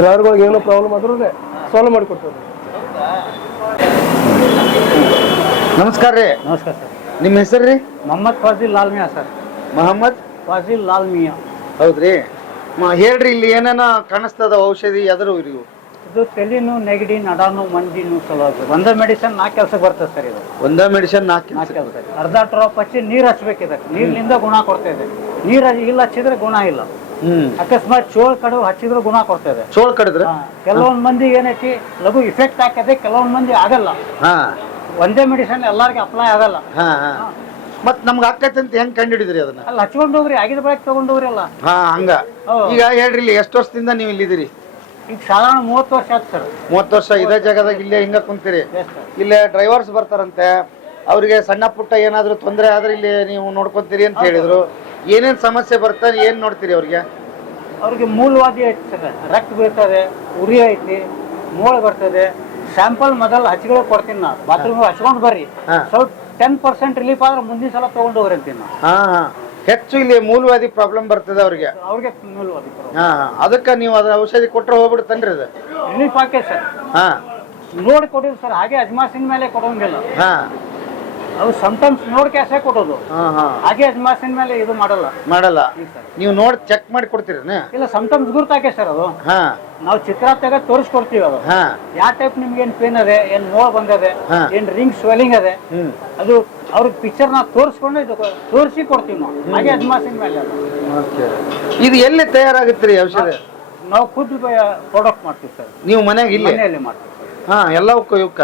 ಡ್ರೈವರ್ಗಳಿಗೆ ಏನೋ ಪ್ರಾಬ್ಲಮ್ ಆದ್ರೂ ಸಾಲ್ವ್ ಮಾಡಿಕೊಡ್ತಾರೆ. ನಮಸ್ಕಾರ ರೀ. ನಮಸ್ಕಾರ ಸರ್. ನಿಮ್ಮ ಹೆಸರು ರೀ? ಮೊಹಮ್ಮದ್ ಫಾಜಿಲ್ ಲಾಲ್ ಮಿಯಾ ಸರ್. ಮೊಹಮ್ಮದ್ ಫಾಜಿಲ್ ಲಾಲ್ ಮಿಯಾ. ಹೌದ್ರಿ. ಹೇಳ್ರಿ, ಇಲ್ಲಿ ಏನೇನ ಕಾಣಿಸ್ತದ ಔಷಧಿ ಎದರು ಇವು? ಇದು ತೆಲಿನು, ನೆಗಡಿ, ನಡಾನು, ಮಂಡಿನು ಸಲುವಾಗಿ ಒಂದೇ ಮೆಡಿಸಿನ್ 4 ಕೆಲಸಕ್ಕೆ ಬರ್ತದೆ ಸರ್. ಇದು ಒಂದೇ ಮೆಡಿಸಿನ್ 4 ಕೆಲಸ. ಅರ್ಧ ಡ್ರಾಪ್ ಹಚ್ಚಿ ನೀರು ಹಚ್ಬೇಕು. ಇದಕ್ಕೆ ನೀರಿನಿಂದ ಗುಣ ಕೊಡ್ತಾ ಇದೆ. ನೀರು ಇಲ್ಲ ಹಚ್ಚಿದ್ರೆ ಗುಣ ಇಲ್ಲ. ಅಕಸ್ಮಾತ್ ಚೋಳ್ ಕಡು ಹಚ್ಚಿದ್ರು ಗುಣ ಕೊಡ್ತಾ ಇದೆ. ಚೋಳ್ ಕಡಿದ್ರೆ ಕೆಲವೊಂದ್ ಮಂದಿ ಏನೈತಿ ಲಘು ಇಫೆಕ್ಟ್ ಹಾಕದೆ, ಕೆಲವೊಂದ್ ಮಂದಿ ಆಗಲ್ಲ. ಒಂದೇ ಮೆಡಿಸಿನ್ ಎಲ್ಲಾರ್ಗೆ ಅಪ್ಲೈ ಆಗಲ್ಲ. ಮತ್ ನಮ್ಗೆ ಆಕೈತೆ ಅಂತ ಹೆಂಗ್ ಕಂಡು ಹಿಡಿದ್ರಿ ಅದನ್ನ? ಅಲ್ಲಿ ಹಚ್ಕೊಂಡು ಹೋಗ್ರಿ, ಆಗಿದ ಬಳಿಕ ತಗೊಂಡೋಗ್ರಿ ಅಲ್ಲ. ಹಂಗ. ಈಗ ಹೇಳ್ರಿ, ಇಲ್ಲಿ ಎಷ್ಟು ವರ್ಷದಿಂದ ನೀವು ಇಲ್ಲಿದ್ದೀರಿ? ಈಗ ಸಾಧಾರಣ 30 ವರ್ಷ ಆಯ್ತು ಸರ್. 30 ವರ್ಷ ಇದೇ ಜಾಗದಾಗ ಇಲ್ಲೇ ಹಿಂಗ ಕುಂತೀರಿ? ಇಲ್ಲೇ ಡ್ರೈವರ್ಸ್ ಬರ್ತಾರಂತೆ, ಅವ್ರಿಗೆ ಸಣ್ಣ ಪುಟ್ಟ ಏನಾದ್ರು ತೊಂದರೆ ಆದ್ರೆ ಇಲ್ಲಿ ನೀವು ನೋಡ್ಕೊಂತೀರಿ ಅಂತ ಹೇಳಿದ್ರು. ಏನೇನ್ ಸಮಸ್ಯೆ ಬರ್ತಾರೆ, ಏನ್ ನೋಡ್ತೀರಿ ಅವ್ರಿಗೆ? ಅವ್ರಿಗೆ ಮೂಲವಾದಿ ಐತಿ ಸರ್. ರಕ್ತ ಬೀಳ್ತದೆ, ಉರಿ ಐತಿ, ಮೂಳೆ ಬರ್ತದೆ. ಸ್ಯಾಂಪಲ್ ಮೊದಲು ಹಚ್ಚಿಗಳು ಕೊಡ್ತೀನಿ ನಾ. ಬಾತ್ರೂಮ್ ಹಚ್ಕೊಂಡ್ ಬರ್ರಿ, ಸ್ವಲ್ಪ 10% ರಿಲೀಫ್ ಆದ್ರೆ ಮುಂದಿನ ಸಲ ತಗೊಂಡು ಹೋಗ್ರಿ ಅಂತೀನಿ ನಾ. ಹೆಚ್ಚು ಇಲ್ಲಿ ಮೂಲವಾದಿ ಪ್ರಾಬ್ಲಮ್ ಬರ್ತದೆ ಅವ್ರಿಗೆ. ಮೂಲವಾದಿ ಅದಕ್ಕೆ ನೀವು ಅದ್ರ ಔಷಧಿ ಕೊಟ್ರೆ ಹೋಗ್ಬಿಡುತ್ತನ್ರಿ ಅದು? ರಿಲೀಫ್ ಹಾಕಿ ಸರ್. ನೋಡಿ ಕೊಡೋದು ಸರ್, ಹಾಗೆ ಅಜ್ಮಾಸಿನ ಮೇಲೆ ಕೊಡೋಂಗಿಲ್ಲ. ಅವು ಸಮಟೈಮ್ಸ್ ನೋಡಿ ಕ್ಯಾಸೇ ಕೊಡೋದು, ಹಾಗೆ ಅಜ್ಮಾಸಿನ ಮೇಲೆ ಇದು ಮಾಡಲ್ಲ. ನೀವು ನೋಡಿ ಚೆಕ್ ಮಾಡಿ ಕೊಡ್ತೀರಿ? ಇಲ್ಲ, ಸಮಟೈಮ್ಸ್ ಗುರ್ತಾಕೆ ಸರ್. ಅದು ನಾವು ಚಿತ್ರ ತೆಗೆದು ತೋರಿಸ್ಕೊಡ್ತೀವಿ. ಅದು ಯಾವ ಟೈಪ್ ನಿಮ್ಗೆ ಏನ್ ಪೇನ್ ಅದೇ, ಏನ್ ನೋವು ಬಂದದೆ, ಏನ್ ರಿಂಗ್ ಸ್ವೆಲ್ಲಿಂಗ್ ಅದೇ, ಅದು ಅವ್ರಿಗೆ ಪಿಕ್ಚರ್ ನಾವು ತೋರಿಸಿ ಕೊಡ್ತೀವಿ ನಾವು, ಹಾಗೆ ಅಜ್ಮಾಸಿನ ಮೇಲೆ. ಇದು ಎಲ್ಲಿ ತಯಾರಾಗುತ್ತೆ ಔಷಧ? ನಾವು ಖುದ್ ಪ್ರಾಡಕ್ಟ್ ಮಾಡ್ತೀವಿ ಸರ್. ನೀವು ಮನೆಗೆ ಮನೆಯಲ್ಲಿ ಮಾಡ್ತೀವಿ? ಎಲ್ಲವಕ್ಕೂ ಇವಕ್ಕ?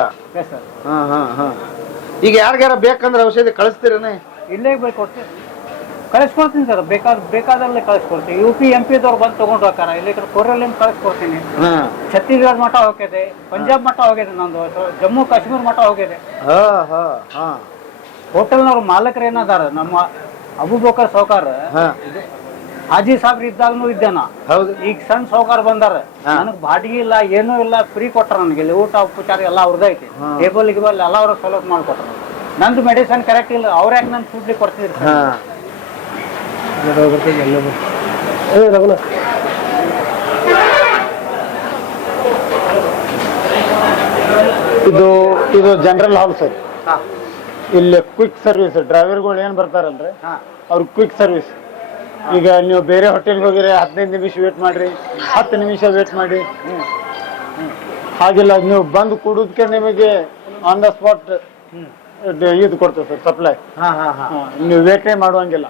ಈಗ ಯಾರಿಗಾರ ಬೇಕಂದ್ರೆ ಔಷಧಿ ಕಳಿಸ್ತೀರನೇ? ಇಲ್ಲೇ ಕೊಡ್ತೀವಿ, ಕಳಿಸ್ಕೊಡ್ತೀನಿ ಸರ್. ಬೇಕಾದಲ್ಲೇ ಕಳಿಸ್ಕೊಡ್ತೀವಿ. UP MP ದವ್ರು ಬಂದು ತಗೊಂಡು ಹೋಗ್ತಾರ. ಇಲ್ಲಿ ಕೊರಿಯಲ್ಲಿಂದ ಕಳಿಸ್ಕೊಡ್ತೀನಿ. ಛತ್ತೀಸ್ಗಢ ಮಠ ಹೋಗಿದೆ, ಪಂಜಾಬ್ ಮಠ ಹೋಗಿದೆ, ನಂದು ಜಮ್ಮು ಕಾಶ್ಮೀರ್ ಮಠ ಹೋಗಿದೆ. ಹೋಟೆಲ್ನವ್ರು ಮಾಲಕರು ಏನದಾರ, ನಮ್ಮ ಅಬೂಬಕರ್ ಸೌಕಾರ ಹಾಜಿ ಸಾಬ್ರು ಇದ್ದಾಗನು ಇದ್ದೇನ. ಈಗ ಸಣ್ಣ ಸೌಕಾರ ಬಂದಾರ, ನನಗ್ ಬಾಡಿಗೆ ಇಲ್ಲ, ಏನೂ ಇಲ್ಲ, ಫ್ರೀ ಕೊಟ್ಟಾರ ನನಗೆ. ಇಲ್ಲಿ ಊಟ ಉಪಚಾರ ಎಲ್ಲ ಅವ್ರದ್ದು ಐತಿ. ಟೇಬಲ್ ಗಿಬಲ್ ಎಲ್ಲ ಅವ್ರ ಸೌಲಭ್ಯ ಮಾಡ್ಕೊಟ್ರ. ನಂದು ಮೆಡಿಸಿನ್ ಕರೆಕ್ಟ್ ಇಲ್ಲ, ಅವ್ರ ಯಾಕೆ ನನ್ ಫುಡ್ ಕೊಡ್ತಿದ್ರು? ಇದು ಜನರಲ್ ಹಾಲ್ ಸರ್. ಇಲ್ಲಿ ಕ್ವಿಕ್ ಸರ್ವಿಸ್. ಡ್ರೈವರ್ಗಳು ಏನ್ ಬರ್ತಾರಲ್ರಿ, ಅವ್ರ ಕ್ವಿಕ್ ಸರ್ವಿಸ್. ಈಗ ನೀವು ಬೇರೆ ಹೋಟೆಲ್ಗೆ ಹೋಗಿರಿ, 15 ನಿಮಿಷ ವೇಟ್ ಮಾಡ್ರಿ, 10 ನಿಮಿಷ ವೇಟ್ ಮಾಡಿ. ಹಾಗಿಲ್ಲ, ನೀವು ಬಂದು ಕುಡಿದ್ಕೆ ನಿಮಗೆ ಆನ್ ದ ಸ್ಪಾಟ್ ಇದು ಕೊಡ್ತೇವೆ ಸರ್, ಸಪ್ಲೈ. ನೀವು ವೇಟೇ ಮಾಡುವಂಗಿಲ್ಲ,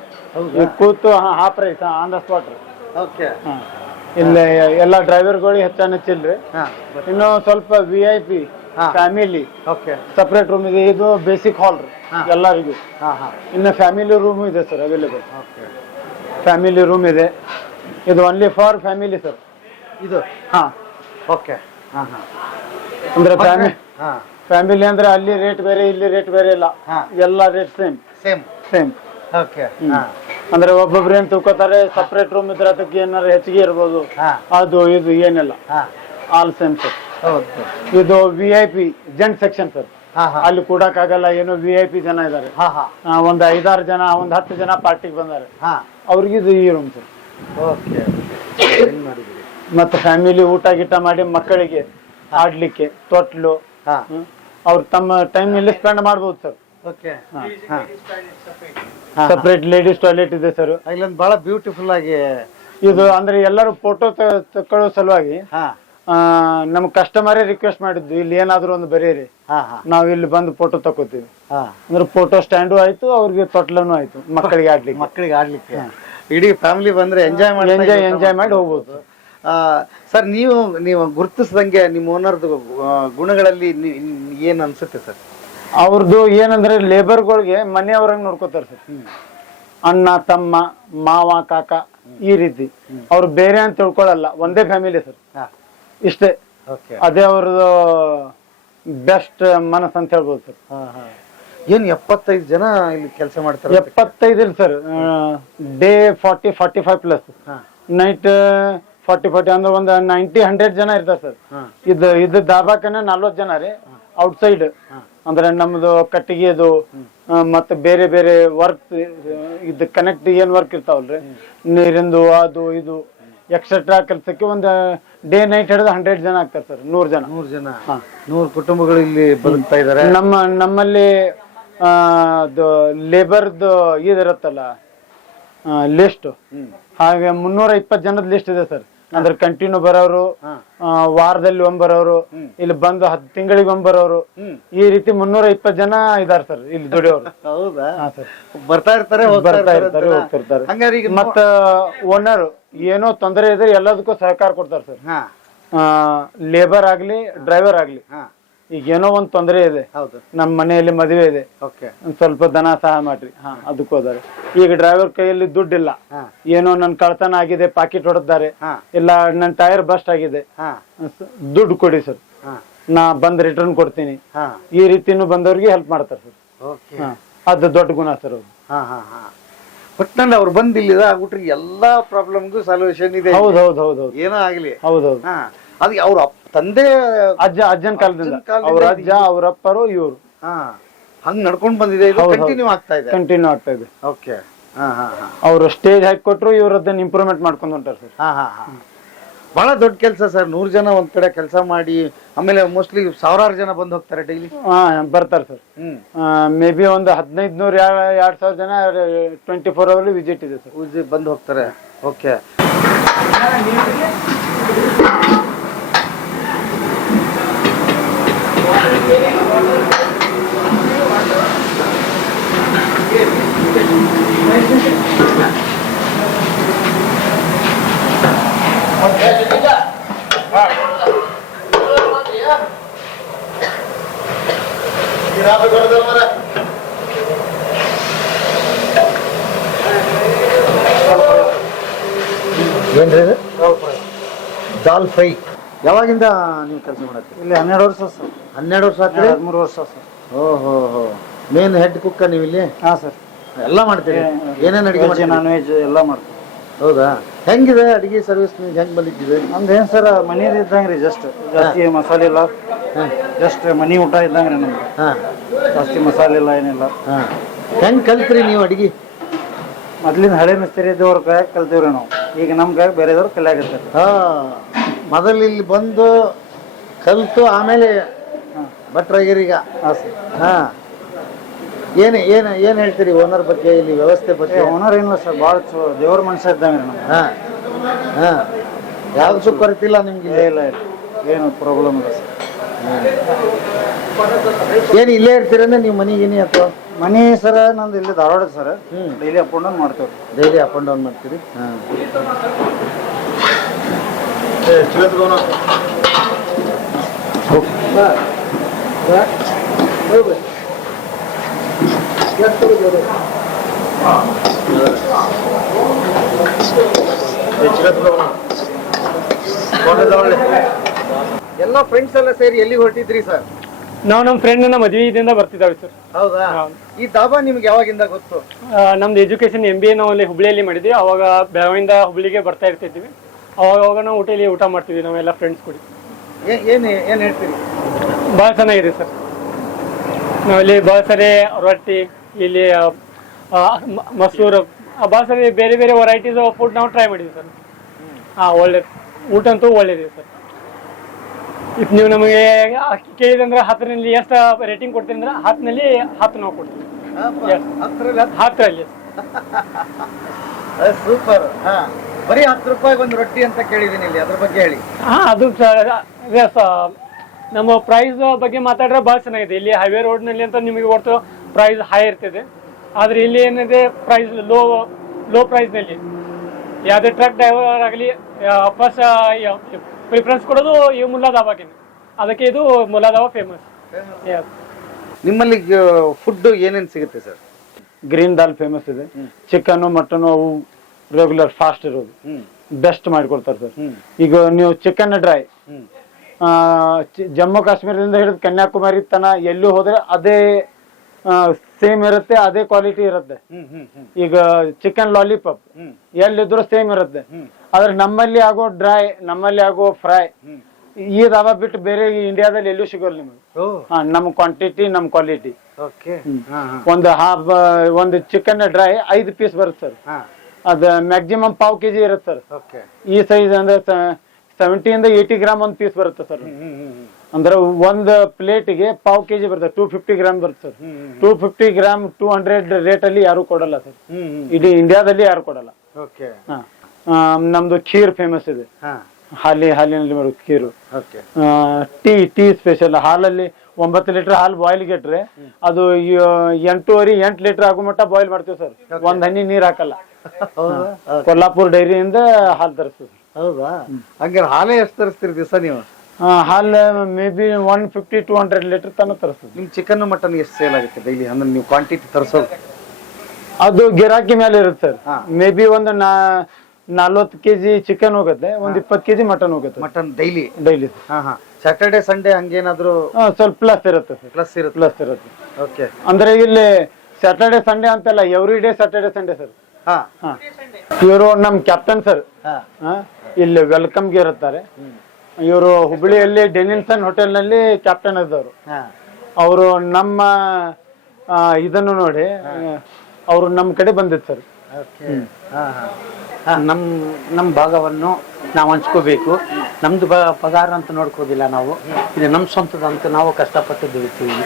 ಕೂತು half price on the spot. ಇಲ್ಲಿ ಎಲ್ಲ ಡ್ರೈವರ್ಗಳಿಗೆ ಹೆಚ್ಚಿಲ್ರಿ. ಇನ್ನು ಸ್ವಲ್ಪ VIP ಫ್ಯಾಮಿಲಿ ಸಪ್ರೇಟ್ ರೂಮ್ ಇದೆ. ಇದು ಬೇಸಿಕ್ ಹಾಲ್ ರೀ ಎಲ್ಲರಿಗೂ. ಇನ್ನು ಫ್ಯಾಮಿಲಿ ರೂಮ್ ಇದೆ ಸರ್ ಅವೈಲೇಬಲ್. ಫ್ಯಾಮಿಲಿ ರೂಮ್ ಇದೆ. ಇದು ಓನ್ಲಿ ಫಾರ್ ಫ್ಯಾಮಿಲಿ ಸರ್ ಇದು. ಅಂದ್ರೆ ಫ್ಯಾಮಿಲಿ ಅಂದ್ರೆ ಅಲ್ಲಿ ರೇಟ್ ಬೇರೆ, ಇಲ್ಲಿ ರೇಟ್ ಬೇರೆ ಇಲ್ಲ. ಎಲ್ಲ ರೇಟ್ ಸೇಮ್. ಅಂದ್ರೆ ಒಬ್ಬೊಬ್ರು ಏನ್ ತಿಳ್ಕೊತಾರೆ, ಸಪ್ರೇಟ್ ರೂಮ್ ಇದ್ರೆ ಅದಕ್ಕೆ ಏನಾರು ಹೆಚ್ಚಿಗೆ ಇರ್ಬೋದು, ಅದು ಇದು ಏನಿಲ್ಲ, ಆಲ್ ಸೇಮ್ ಸರ್. ಇದು VIP ಜೆಂಟ್ ಸೆಕ್ಷನ್ ಸರ್. ಹಾ, ಹಾ. ಅಲ್ಲಿ ಕೂಡಕ್ಕಾಗಲ್ಲ, ಏನೋ VIP ಜನ ಇದಾರೆ, ಹಾ ಹಾ ಒಂದ್ 5-6 ಜನ, ಒಂದ್ 10 ಜನ ಪಾರ್ಟಿಗೆ ಬಂದಾರೆ, ಹಾ ಅವ್ರಿಗೆ ಇದು ಈ ರೂಮ್ ಸರ್. ಓಕೆ ಮಾಡಿದ್ದೀರಿ. ಮತ್ತೆ ಫ್ಯಾಮಿಲಿ ಊಟ ಗೀಟ ಮಾಡಿ ಮಕ್ಕಳಿಗೆ ಆಡ್ಲಿಕ್ಕೆ ತೊಟ್ಲು, ಹಾ ಅವ್ರು ತಮ್ಮ ಟೈಮ್ ಇಲ್ಲಿ ಸ್ಪೆಂಡ್ ಮಾಡ್ಬೋದು sir. Okay separate ladies toilet ಇದೆ ಸರ್. ಇಲ್ಲೊಂದು ಬಹಳ ಬ್ಯೂಟಿಫುಲ್ ಆಗಿ ಇದು ಅಂದ್ರೆ ಎಲ್ಲರೂ ಫೋಟೋ ತಕೊಳ್ಳೋ ಸಲುವಾಗಿ ಹಾ ನಮ್ ಕಸ್ಟಮರೇ ರಿಕ್ವೆಸ್ಟ್ ಮಾಡಿದ್ದು, ಇಲ್ಲಿ ಏನಾದ್ರು ಒಂದು ಬರೀರಿ, ಹಾ ಹಾ ನಾವ್ ಇಲ್ಲಿ ಬಂದು ಫೋಟೋ ತಕೋತೀವಿ. ಹಾ ಅಂದ್ರೆ ಫೋಟೋ ಸ್ಟ್ಯಾಂಡು ಆಯ್ತು, ಅವ್ರಿಗೆ ತೊಟ್ಲನು ಆಯ್ತು, ಮಕ್ಕಳಿಗೆ ಆಡ್ಲಿಕ್ಕೆ. ಮಕ್ಕಳಿಗೆ ಆಡ್ಲಿಕ್ಕೆ ಇಡೀ ಫ್ಯಾಮಿಲಿ ಬಂದ್ರೆ ಎಂಜಾಯ್ ಮಾಡಿ ಹೋಗ್ಬೋದು. ಸರ್, ನೀವು ಗುರುತಿಸ್ದಂಗೆ ನಿಮ್ಮ ಓನರ್ದು ಗುಣಗಳಲ್ಲಿ ಏನ್ ಅನ್ಸುತ್ತೆ ಸರ್? ಅವ್ರದ್ದು ಏನಂದ್ರೆ ಲೇಬರ್ಗಳಿಗೆ ಮನೆಯವ್ರಂಗ್ ನೋಡ್ಕೋತಾರ ಸರ್. ಅಣ್ಣ ತಮ್ಮ ಮಾವ ಕಾಕ ಈ ರೀತಿ, ಅವ್ರು ಬೇರೆ ಅಂತ ತಿಳ್ಕೊಳಲ್ಲ, ಒಂದೇ ಫ್ಯಾಮಿಲಿ ಸರ್, ಇಷ್ಟೇ. ಅದೇ ಅವ್ರದ್ದು ಬೆಸ್ಟ್ ಮನಸ್ಸು ಅಂತ ಹೇಳ್ಬೋದು ಸರ್. ಏನ್ 75 ಜನ ಇಲ್ಲಿ ಕೆಲಸ ಮಾಡ್ತಾರೆ? 75 ಇಲ್ಲ ಸರ್, ಡೇ 40-45 ಪ್ಲಸ್, ನೈಟ್ 40 ಅಂದ್ರೆ ಒಂದು 90-100 ಜನ ಇರ್ತಾರೆ ಸರ್. ಇದು ದಾಬಾಕನ 40 ಜನ ರೀ. ಔಟ್ಸೈಡ್ ಅಂದ್ರೆ ನಮ್ದು ಕಟ್ಟಿಗೆದು ಮತ್ತೆ ಬೇರೆ ಬೇರೆ ವರ್ಕ್, ಇದು ಕನೆಕ್ಟ್ ಏನ್ ವರ್ಕ್ ಇರ್ತಾವಲ್ರಿ, ನೀರಿಂದು ಅದು ಇದು ಎಕ್ಸೆಟ್ರಾ ಕೆಲ್ಸಕ್ಕೆ ಒಂದು ಡೇ ನೈಟ್ ಹಿಡಿದು 100 ಜನ ಆಗ್ತಾರೆ ಸರ್. 100 ಜನ 100 ಕುಟುಂಬಗಳು ಇಲ್ಲಿ ಬದುಕ್ತಾ ಇದಾರೆ. ನಮ್ಮಲ್ಲಿ ಲೇಬರ್ದು ಇದಿರತ್ತಲ್ಲ ಲಿಸ್ಟ್, ಹಾಗೆ 320 ಜನದ ಲಿಸ್ಟ್ ಇದೆ ಸರ್. ಅಂದ್ರೆ ಕಂಟಿನ್ಯೂ ಬರೋರು, ವಾರದಲ್ಲಿ ಬರೋರು, ಇಲ್ಲಿ ಬಂದು 10 ತಿಂಗಳಿಗೆ ಬರೋರು, ಈ ರೀತಿ 320 ಜನ ಇದಾರೆ ಸರ್ ಇಲ್ಲಿ ದುಡಿಯೋರು. ಹೌದಾ? ಸರ್, ಬರ್ತಾ ಇರ್ತಾರೆ ಹೋಗ್ತಿರ್ತಾರೆ. ಮತ್ತ ಓನರ್ ಏನೋ ತೊಂದರೆ ಇದ್ರೆ ಎಲ್ಲದಕ್ಕೂ ಸಹಕಾರ ಕೊಡ್ತಾರೆ ಸರ್. ಲೇಬರ್ ಆಗ್ಲಿ ಡ್ರೈವರ್ ಆಗ್ಲಿ, ಈಗ ಏನೋ ಒಂದ್ ತೊಂದರೆ ಇದೆ, ನಮ್ ಮನೆಯಲ್ಲಿ ಮದುವೆ ಇದೆ, ಒಂದ್ ಸ್ವಲ್ಪ ದನ ಸಹಾಯ ಮಾಡ್ರಿ, ಅದಕ್ಕೆ ಹೋದಾರೆ. ಈಗ ಡ್ರೈವರ್ ಕೈಯಲ್ಲಿ ದುಡ್ಡಿಲ್ಲ, ಏನೋ ನನ್ ಕಳ್ತನ ಆಗಿದೆ, ಪಾಕೆಟ್ ಹೊಡೆದಾರೆ, ಇಲ್ಲ ನನ್ ಟೈರ್ ಬಸ್ಟ್ ಆಗಿದೆ, ದುಡ್ಡು ಕೊಡಿ ಸರ್, ನಾ ಬಂದ್ ರಿಟರ್ನ್ ಕೊಡ್ತೀನಿ, ಈ ರೀತಿನೂ ಬಂದವ್ರಿಗೆ ಹೆಲ್ಪ್ ಮಾಡ್ತಾರೆ ಸರ್. ಅದು ದೊಡ್ಡ ಗುಣ ಸರ್ ಅವ್ರು. ಒಟ್ಟಿನಲ್ಲಿ ಅವ್ರು ಬಂದ್ ಇಲ್ಲಿ ಆಗ್ಬಿಟ್ರಿ ಎಲ್ಲಾ ಪ್ರಾಬ್ಲಮ್ಗೂ ಸೊಲ್ಯೂಷನ್ ಇದೆ. ಹೌದೌದು, ಏನೋ ಆಗ್ಲಿ. ಹೌದೌದು. ಅದಕ್ಕೆ ಅವ್ರ ತಂದೆ ಅಜ್ಜನ ಕಾಲದಿಂದ ಅವ್ರ ಅಜ್ಜ ಅವ್ರ ಅಪ್ಪರು ಇವ್ರು ಹಂಗ್ ನಡ್ಕೊಂಡ್ ಬಂದಿದೆ, ಕಂಟಿನ್ಯೂ ಆಗ್ತಾ ಇದೆ. ಕಂಟಿನ್ಯೂ ಆಗ್ತಾ ಇದೆ. ಓಕೆ. ಅವ್ರು ಸ್ಟೇಜ್ ಹಾಕಿ ಕೊಟ್ರು, ಇವ್ರ ಅದನ್ನ ಇಂಪ್ರೂವ್ಮೆಂಟ್ ಮಾಡ್ಕೊಂಡು ಹೊಂಟಾರ ಸರ್. ಬಹಳ ದೊಡ್ಡ ಕೆಲಸ ಸರ್. 100 ಜನ ಒಂದ್ ಕಡೆ ಕೆಲಸ ಮಾಡಿ, ಆಮೇಲೆ ಮೋಸ್ಟ್ಲಿ 1000 ಜನ ಬಂದ್ ಹೋಗ್ತಾರೆ ಡೈಲಿ. ಬರ್ತಾರೆ ಸರ್. ಮೇ ಬಿ ಒಂದು 1500-2000 ಜನ 24 ಅವರ್ ವಿಸಿಟ್ ಇದೆ ಸರ್, ಬಂದ್ ಹೋಗ್ತಾರೆ. ಓಕೆ. ಏನ್ರಿ ದಾಲ್ ಫ್ರೈ? ಯಾವಾಗಿಂದ ನೀವು ಕೆಲಸ ಮಾಡತ್ತೀರಿ ಇಲ್ಲಿ? 12 ವರ್ಷ ಸರ್. 12 ವರ್ಷ ಆತ್ರಿ? 13 ವರ್ಷ ಸರ್. ಓಹೋ, ಮೇನ್ ಹೆಡ್ ಕುಕ್ಕ ನೀವು ಇಲ್ಲಿ? ಹಾ ಸರ್. ಎಲ್ಲ ಮಾಡ್ತೀರಿ? ಏನೇನ್ ಅಡಿಗೆ ಮಾಡ್ತೀರಿ? ನಾನ್ ವೆಜ್ ಎಲ್ಲ ಮಾಡ್ತೀವಿ. ಹೌದಾ? ಹೆಂಗಿದೆ ಅಡಿಗೆ ಸರ್ವಿಸ್ ನಿಮ್ಗೆ ಹೆಂಗ್ ಬಂದಿದ್ದಿದೆ? ನಮ್ದು ಏನ್ ಸರ್, ಮನೇಲಿ ಇದ್ದಂಗ್ರಿ, ಜಸ್ಟ್ ಜಾಸ್ತಿ ಮಸಾಲೆ ಇಲ್ಲ, ಜಸ್ಟ್ ಮನಿ ಊಟ ಇದ್ದಂಗ್ರಿ ನಮ್ಗೆ. ಜಾಸ್ತಿ ಮಸಾಲೆ ಇಲ್ಲ, ಏನಿಲ್ಲ. ಹೆಂಗ್ ಕಲ್ತ್ರಿ ನೀವು ಅಡಿಗೆ? ಮೊದ್ಲಿಂದ ಹಳೆ ಮಿಸ್ತ್ರಿ ಇದ್ದವ್ರ ಕೈಯಾಗ ಕಲ್ತೀವ್ರಿ ನಾವು. ಈಗ ನಮ್ ಕೈಯಾಗ ಬೇರೆದವ್ರು ಕಲಿಯಾಗತ್ತಾರೆ. ಮೊದಲು ಇಲ್ಲಿ ಬಂದು ಕಲ್ತು ಆಮೇಲೆ ಭಟ್ರಾಗಿರೀಗ. ಏನ್ ಹೇಳ್ತೀರಿ ಓನರ್ ಬಗ್ಗೆ, ಇಲ್ಲಿ ವ್ಯವಸ್ಥೆ ಬಗ್ಗೆ? ಓನರ್ ಏನಿಲ್ಲ ಸರ್, ಭಾಳ ದೇವ್ರ ಮನುಷ್ಯ ಇದ್ದಂಗ್ರಿ ನಮ್ಗೆ. ಯಾವ್ದು ಕೊರತಿಲ್ಲ ನಿಮ್ಗೆ? ಇಲ್ಲ, ಏನು ಪ್ರಾಬ್ಲಮ್ ಇಲ್ಲ ಸರ್. ಏನು ಇಲ್ಲೇ ಇರ್ತೀರಂದ್ರೆ ನೀವು ಮನೆಗೇನಿ ಅಥವಾ? ಮನಿ ಸರ್ ನಂದು ಇಲ್ಲಿ Dharwad sir. Daily up and down ಮಾಡ್ತೇವೆ. ಡೈಲಿ ಅಪ್ ಅಂಡ್ ಡೌನ್ ಮಾಡ್ತೀರಿ? ಎಲ್ಲ ಫ್ರೆಂಡ್ಸ್ ಎಲ್ಲ ಸೇರಿ ಎಲ್ಲಿಗೆ ಹೊರಟಿದ್ರಿ ಸರ್? ನಾವು ನಮ್ಮ ಫ್ರೆಂಡ್ ಮದುವೆಯಿಂದ ಬರ್ತಿದ್ದಾವೆ ಸರ್. ಹೌದಾ? ಈ ದಾಬಾ ನಿಮ್ಗೆ ಯಾವಾಗಿಂದ ಗೊತ್ತು? ನಮ್ದು ಎಜುಕೇಶನ್ MBA ನಾವು ಅಲ್ಲಿ ಹುಬ್ಳಿಯಲ್ಲಿ ಮಾಡಿದ್ವಿ. ಅವಾಗ ಬೆಳಗಾವಿಯಿಂದ ಹುಬ್ಳಿಗೆ ಬರ್ತಾ ಇರ್ತಿದ್ವಿ. ಅವಾಗ ನಾವು ಊಟ ಮಾಡ್ತೀವಿ ನಾವೆಲ್ಲ ಫ್ರೆಂಡ್ಸ್ ಕೂಡಿ. ಏನ್ ಹೇಳ್ತೀರಿ? ಭಾಳ ಚೆನ್ನಾಗಿದೆ ಸರ್. ನಾವಿಲ್ಲಿ ಭಾಳ ಸರಿ ರೊಟ್ಟಿ ಇಲ್ಲಿ ಮಸೂರು ಭಾಳ ಸರಿ ಬೇರೆ ಬೇರೆ ವೆರೈಟೀಸ್ ಫುಡ್ ನಾವು ಟ್ರೈ ಮಾಡಿದ್ವಿ ಸರ್. ಒಳ್ಳೆ ಊಟ ಅಂತೂ ಒಳ್ಳೇದಿದೆ ಸರ್. ಇಫ್ ನೀವು ನಮಗೆ ಕೇಳಿದಂದ್ರೆ 10ರಲ್ಲಿ ಎಷ್ಟು ರೇಟಿಂಗ್ ಕೊಡ್ತೀನಿ ಅಂದ್ರೆ 10ನಲ್ಲಿ 10 ನಾವು ಕೊಡ್ತೀವಿ. 10ರಲ್ಲಿ ಸೂಪರ್. ಬರೀ 10 ರೂಪಾಯಿಗೆ ಒಂದು ರೊಟ್ಟಿ ಅಂತ ಕೇಳಿದೀನಿ ಇಲ್ಲಿ, ಅದ್ರ ಬಗ್ಗೆ ಹೇಳಿ. ಅದು ನಮ್ಮ ಪ್ರೈಸ್ ಬಗ್ಗೆ ಮಾತಾಡ್ರೆ ಭಾಳ ಚೆನ್ನಾಗಿದೆ. ಇಲ್ಲಿ ಹೈವೇ ರೋಡ್ನಲ್ಲಿ ಅಂತ ನಿಮಗೆ ಗೊತ್ತು ಪ್ರೈಸ್ ಹೈ ಇರ್ತದೆ, ಆದ್ರೆ ಇಲ್ಲಿ ಏನಿದೆ ಪ್ರೈಸ್ ಲೋ ಪ್ರೈಸ್ನಲ್ಲಿ. ಯಾವುದೇ ಟ್ರಕ್ ಡ್ರೈವರ್ ಆಗಲಿ ಫಸ್ಟ್ ಪ್ರಿಫರೆನ್ಸ್ ಕೊಡೋದು ಈ ಮುಲ್ಲಾ ಧಾಬಾಗೆ. ಅದಕ್ಕೆ ಇದು ಮುಲ್ಲಾ ಧಾಬಾ ಫೇಮಸ್. ನಿಮ್ಮಲ್ಲಿ ಫುಡ್ ಏನೇನು ಸಿಗುತ್ತೆ ಸರ್? ಗ್ರೀನ್ ದಾಲ್ ಫೇಮಸ್ ಇದೆ, ಚಿಕನ್ ಮಟನ್ ಅವು ರೆಗ್ಯುಲರ್ ಫಾಸ್ಟ್ ಇರೋದು ಬೆಸ್ಟ್ ಮಾಡಿಕೊಡ್ತಾರೆ ಸರ್. ಈಗ ನೀವು ಚಿಕನ್ ಡ್ರೈ ಜಮ್ಮು ಕಾಶ್ಮೀರದಿಂದ ಹಿಡಿದು ಕನ್ಯಾಕುಮಾರಿ ತನ ಎಲ್ಲೂ ಹೋದ್ರೆ ಅದೇ ಸೇಮ್ ಇರುತ್ತೆ, ಅದೇ ಕ್ವಾಲಿಟಿ ಇರುತ್ತೆ. ಈಗ ಚಿಕನ್ ಲಾಲಿಪಾಪ್ ಎಲ್ಲಿದ್ರು ಸೇಮ್ ಇರುತ್ತೆ, ಆದ್ರೆ ನಮ್ಮಲ್ಲಿ ಆಗೋ ಡ್ರೈ, ನಮ್ಮಲ್ಲಿ ಆಗೋ ಫ್ರೈ ಈ ಧಾಬಾ ಬಿಟ್ಟು ಬೇರೆ ಇಂಡಿಯಾದಲ್ಲಿ ಎಲ್ಲೂ ಸಿಗೋಲ್ಲ ನಿಮಗೆ. ನಮ್ ಕ್ವಾಂಟಿಟಿ ನಮ್ ಕ್ವಾಲಿಟಿ. ಒಂದು ಚಿಕನ್ ಡ್ರೈ 5 ಪೀಸ್ ಬರುತ್ತೆ ಸರ್. ಅದ ಮ್ಯಾಕ್ಸಿಮಮ್ 1/4 kg ಇರುತ್ತೆ ಸರ್. ಈ ಸೈಜ್ ಅಂದ್ರೆ 70 ಇಂದ 80 ಗ್ರಾಮ್ ಒಂದು ಪೀಸ್ ಬರುತ್ತೆ ಸರ್. ಅಂದ್ರೆ ಒಂದು ಪ್ಲೇಟ್ಗೆ 1/4 kg ಬರುತ್ತೆ, 250 ಗ್ರಾಮ್ ಬರುತ್ತೆ ಸರ್. 250 ಗ್ರಾಮ್ 200 ರೇಟ್ ಅಲ್ಲಿ ಯಾರು ಕೊಡಲ್ಲ ಸರ್, ಇಡೀ ಇಂಡಿಯಾದಲ್ಲಿ ಯಾರು ಕೊಡಲ್ಲ. ನಮ್ದು ಖೀರ್ ಫೇಮಸ್ ಇದೆ, ಹಾಲಿನಲ್ಲಿ ಬರೋ ಖೀರು. Tea special. ಹಾಲಲ್ಲಿ 9 ಲೀಟರ್ ಹಾಲು ಬಾಯ್ಲ್ ಇಟ್ರೆ ಅದು 8 ಲೀಟರ್ ಆಗೋ ಮಟ್ಟ ಬಾಯ್ಲ್ ಮಾಡ್ತೀವಿ ಸರ್. ಒಂದ್ ಹನಿ ನೀರ್ ಹಾಕಲ್ಲ. ಕೊಲ್ಲಾಪುರ್ ಡೈರಿಯಿಂದ ಹಾಲು ತರಿಸ್ತೀವಿ. ಹೌದಾ? ಹಂಗಾರೆ ಹಾಲೇ ಎಷ್ಟು ತರಿಸ್ತೀರಿ ದಿವಸ ನೀವು? ಹಾಲು ಮೇ ಬಿ 150-200 ಲೀಟರ್ ತನಕ ತರಿಸ್ತೀವಿ. ನಿಮ್ ಚಿಕನ್ ಮಟನ್ ಎಷ್ಟು ಸೇಲ್ ಆಗುತ್ತೆ ಡೈಲಿ? ಅಂದ್ರೆ ನೀವು ಕ್ವಾಂಟಿಟಿ ತರಿಸೋದು ಅದು ಗಿರಾಕಿ ಮೇಲೆ ಇರುತ್ತೆ ಸರ್. ಮೇ ಬಿ ಒಂದು 40 kg ಚಿಕನ್ ಹೋಗುತ್ತೆ, ಒಂದು 20 kg ಮಟನ್ ಹೋಗುತ್ತೆ. Mutton daily? Daily. Saturday Sunday ಹಂಗೇನಾದ್ರು ಸ್ವಲ್ಪ ಪ್ಲಸ್ ಇರುತ್ತೆ ಸರ್. ಪ್ಲಸ್ ಇರುತ್ತೆ. ಓಕೆ. ಅಂದ್ರೆ ಇಲ್ಲಿ ಸ್ಯಾಟರ್ಡೆ ಸಂಡೇ ಅಂತಲ್ಲ, every day Saturday Sunday sir. ಇವರು ನಮ್ ಕ್ಯಾಪ್ಟನ್ ಸರ್ ಇಲ್ಲಿ ವೆಲ್ಕಮ್ಗೆ ಇರುತ್ತಾರೆ. ಇವರು ಹುಬ್ಳಿಯಲ್ಲಿ ಡೆನಿನ್ಸನ್ ಹೋಟೆಲ್ ನಲ್ಲಿ ಕ್ಯಾಪ್ಟನ್ ಇದ್ದವರು. ಅವರು ನಮ್ಮ ಇದನ್ನು ನೋಡಿ ಅವರು ನಮ್ಮ ಕಡೆ ಬಂದಿತ್ತು ಸರ್. ನಮ್ಮ ಭಾಗವನ್ನು ನಾವು ಹಂಚ್ಕೋಬೇಕು. ನಮ್ದು ಪಗಾರ ಅಂತ ನೋಡ್ಕೋದಿಲ್ಲ ನಾವು, ಇದು ನಮ್ಮ ಸ್ವಂತದಂತ ನಾವು ಕಷ್ಟಪಟ್ಟು ದುಡಿತೀವಿ.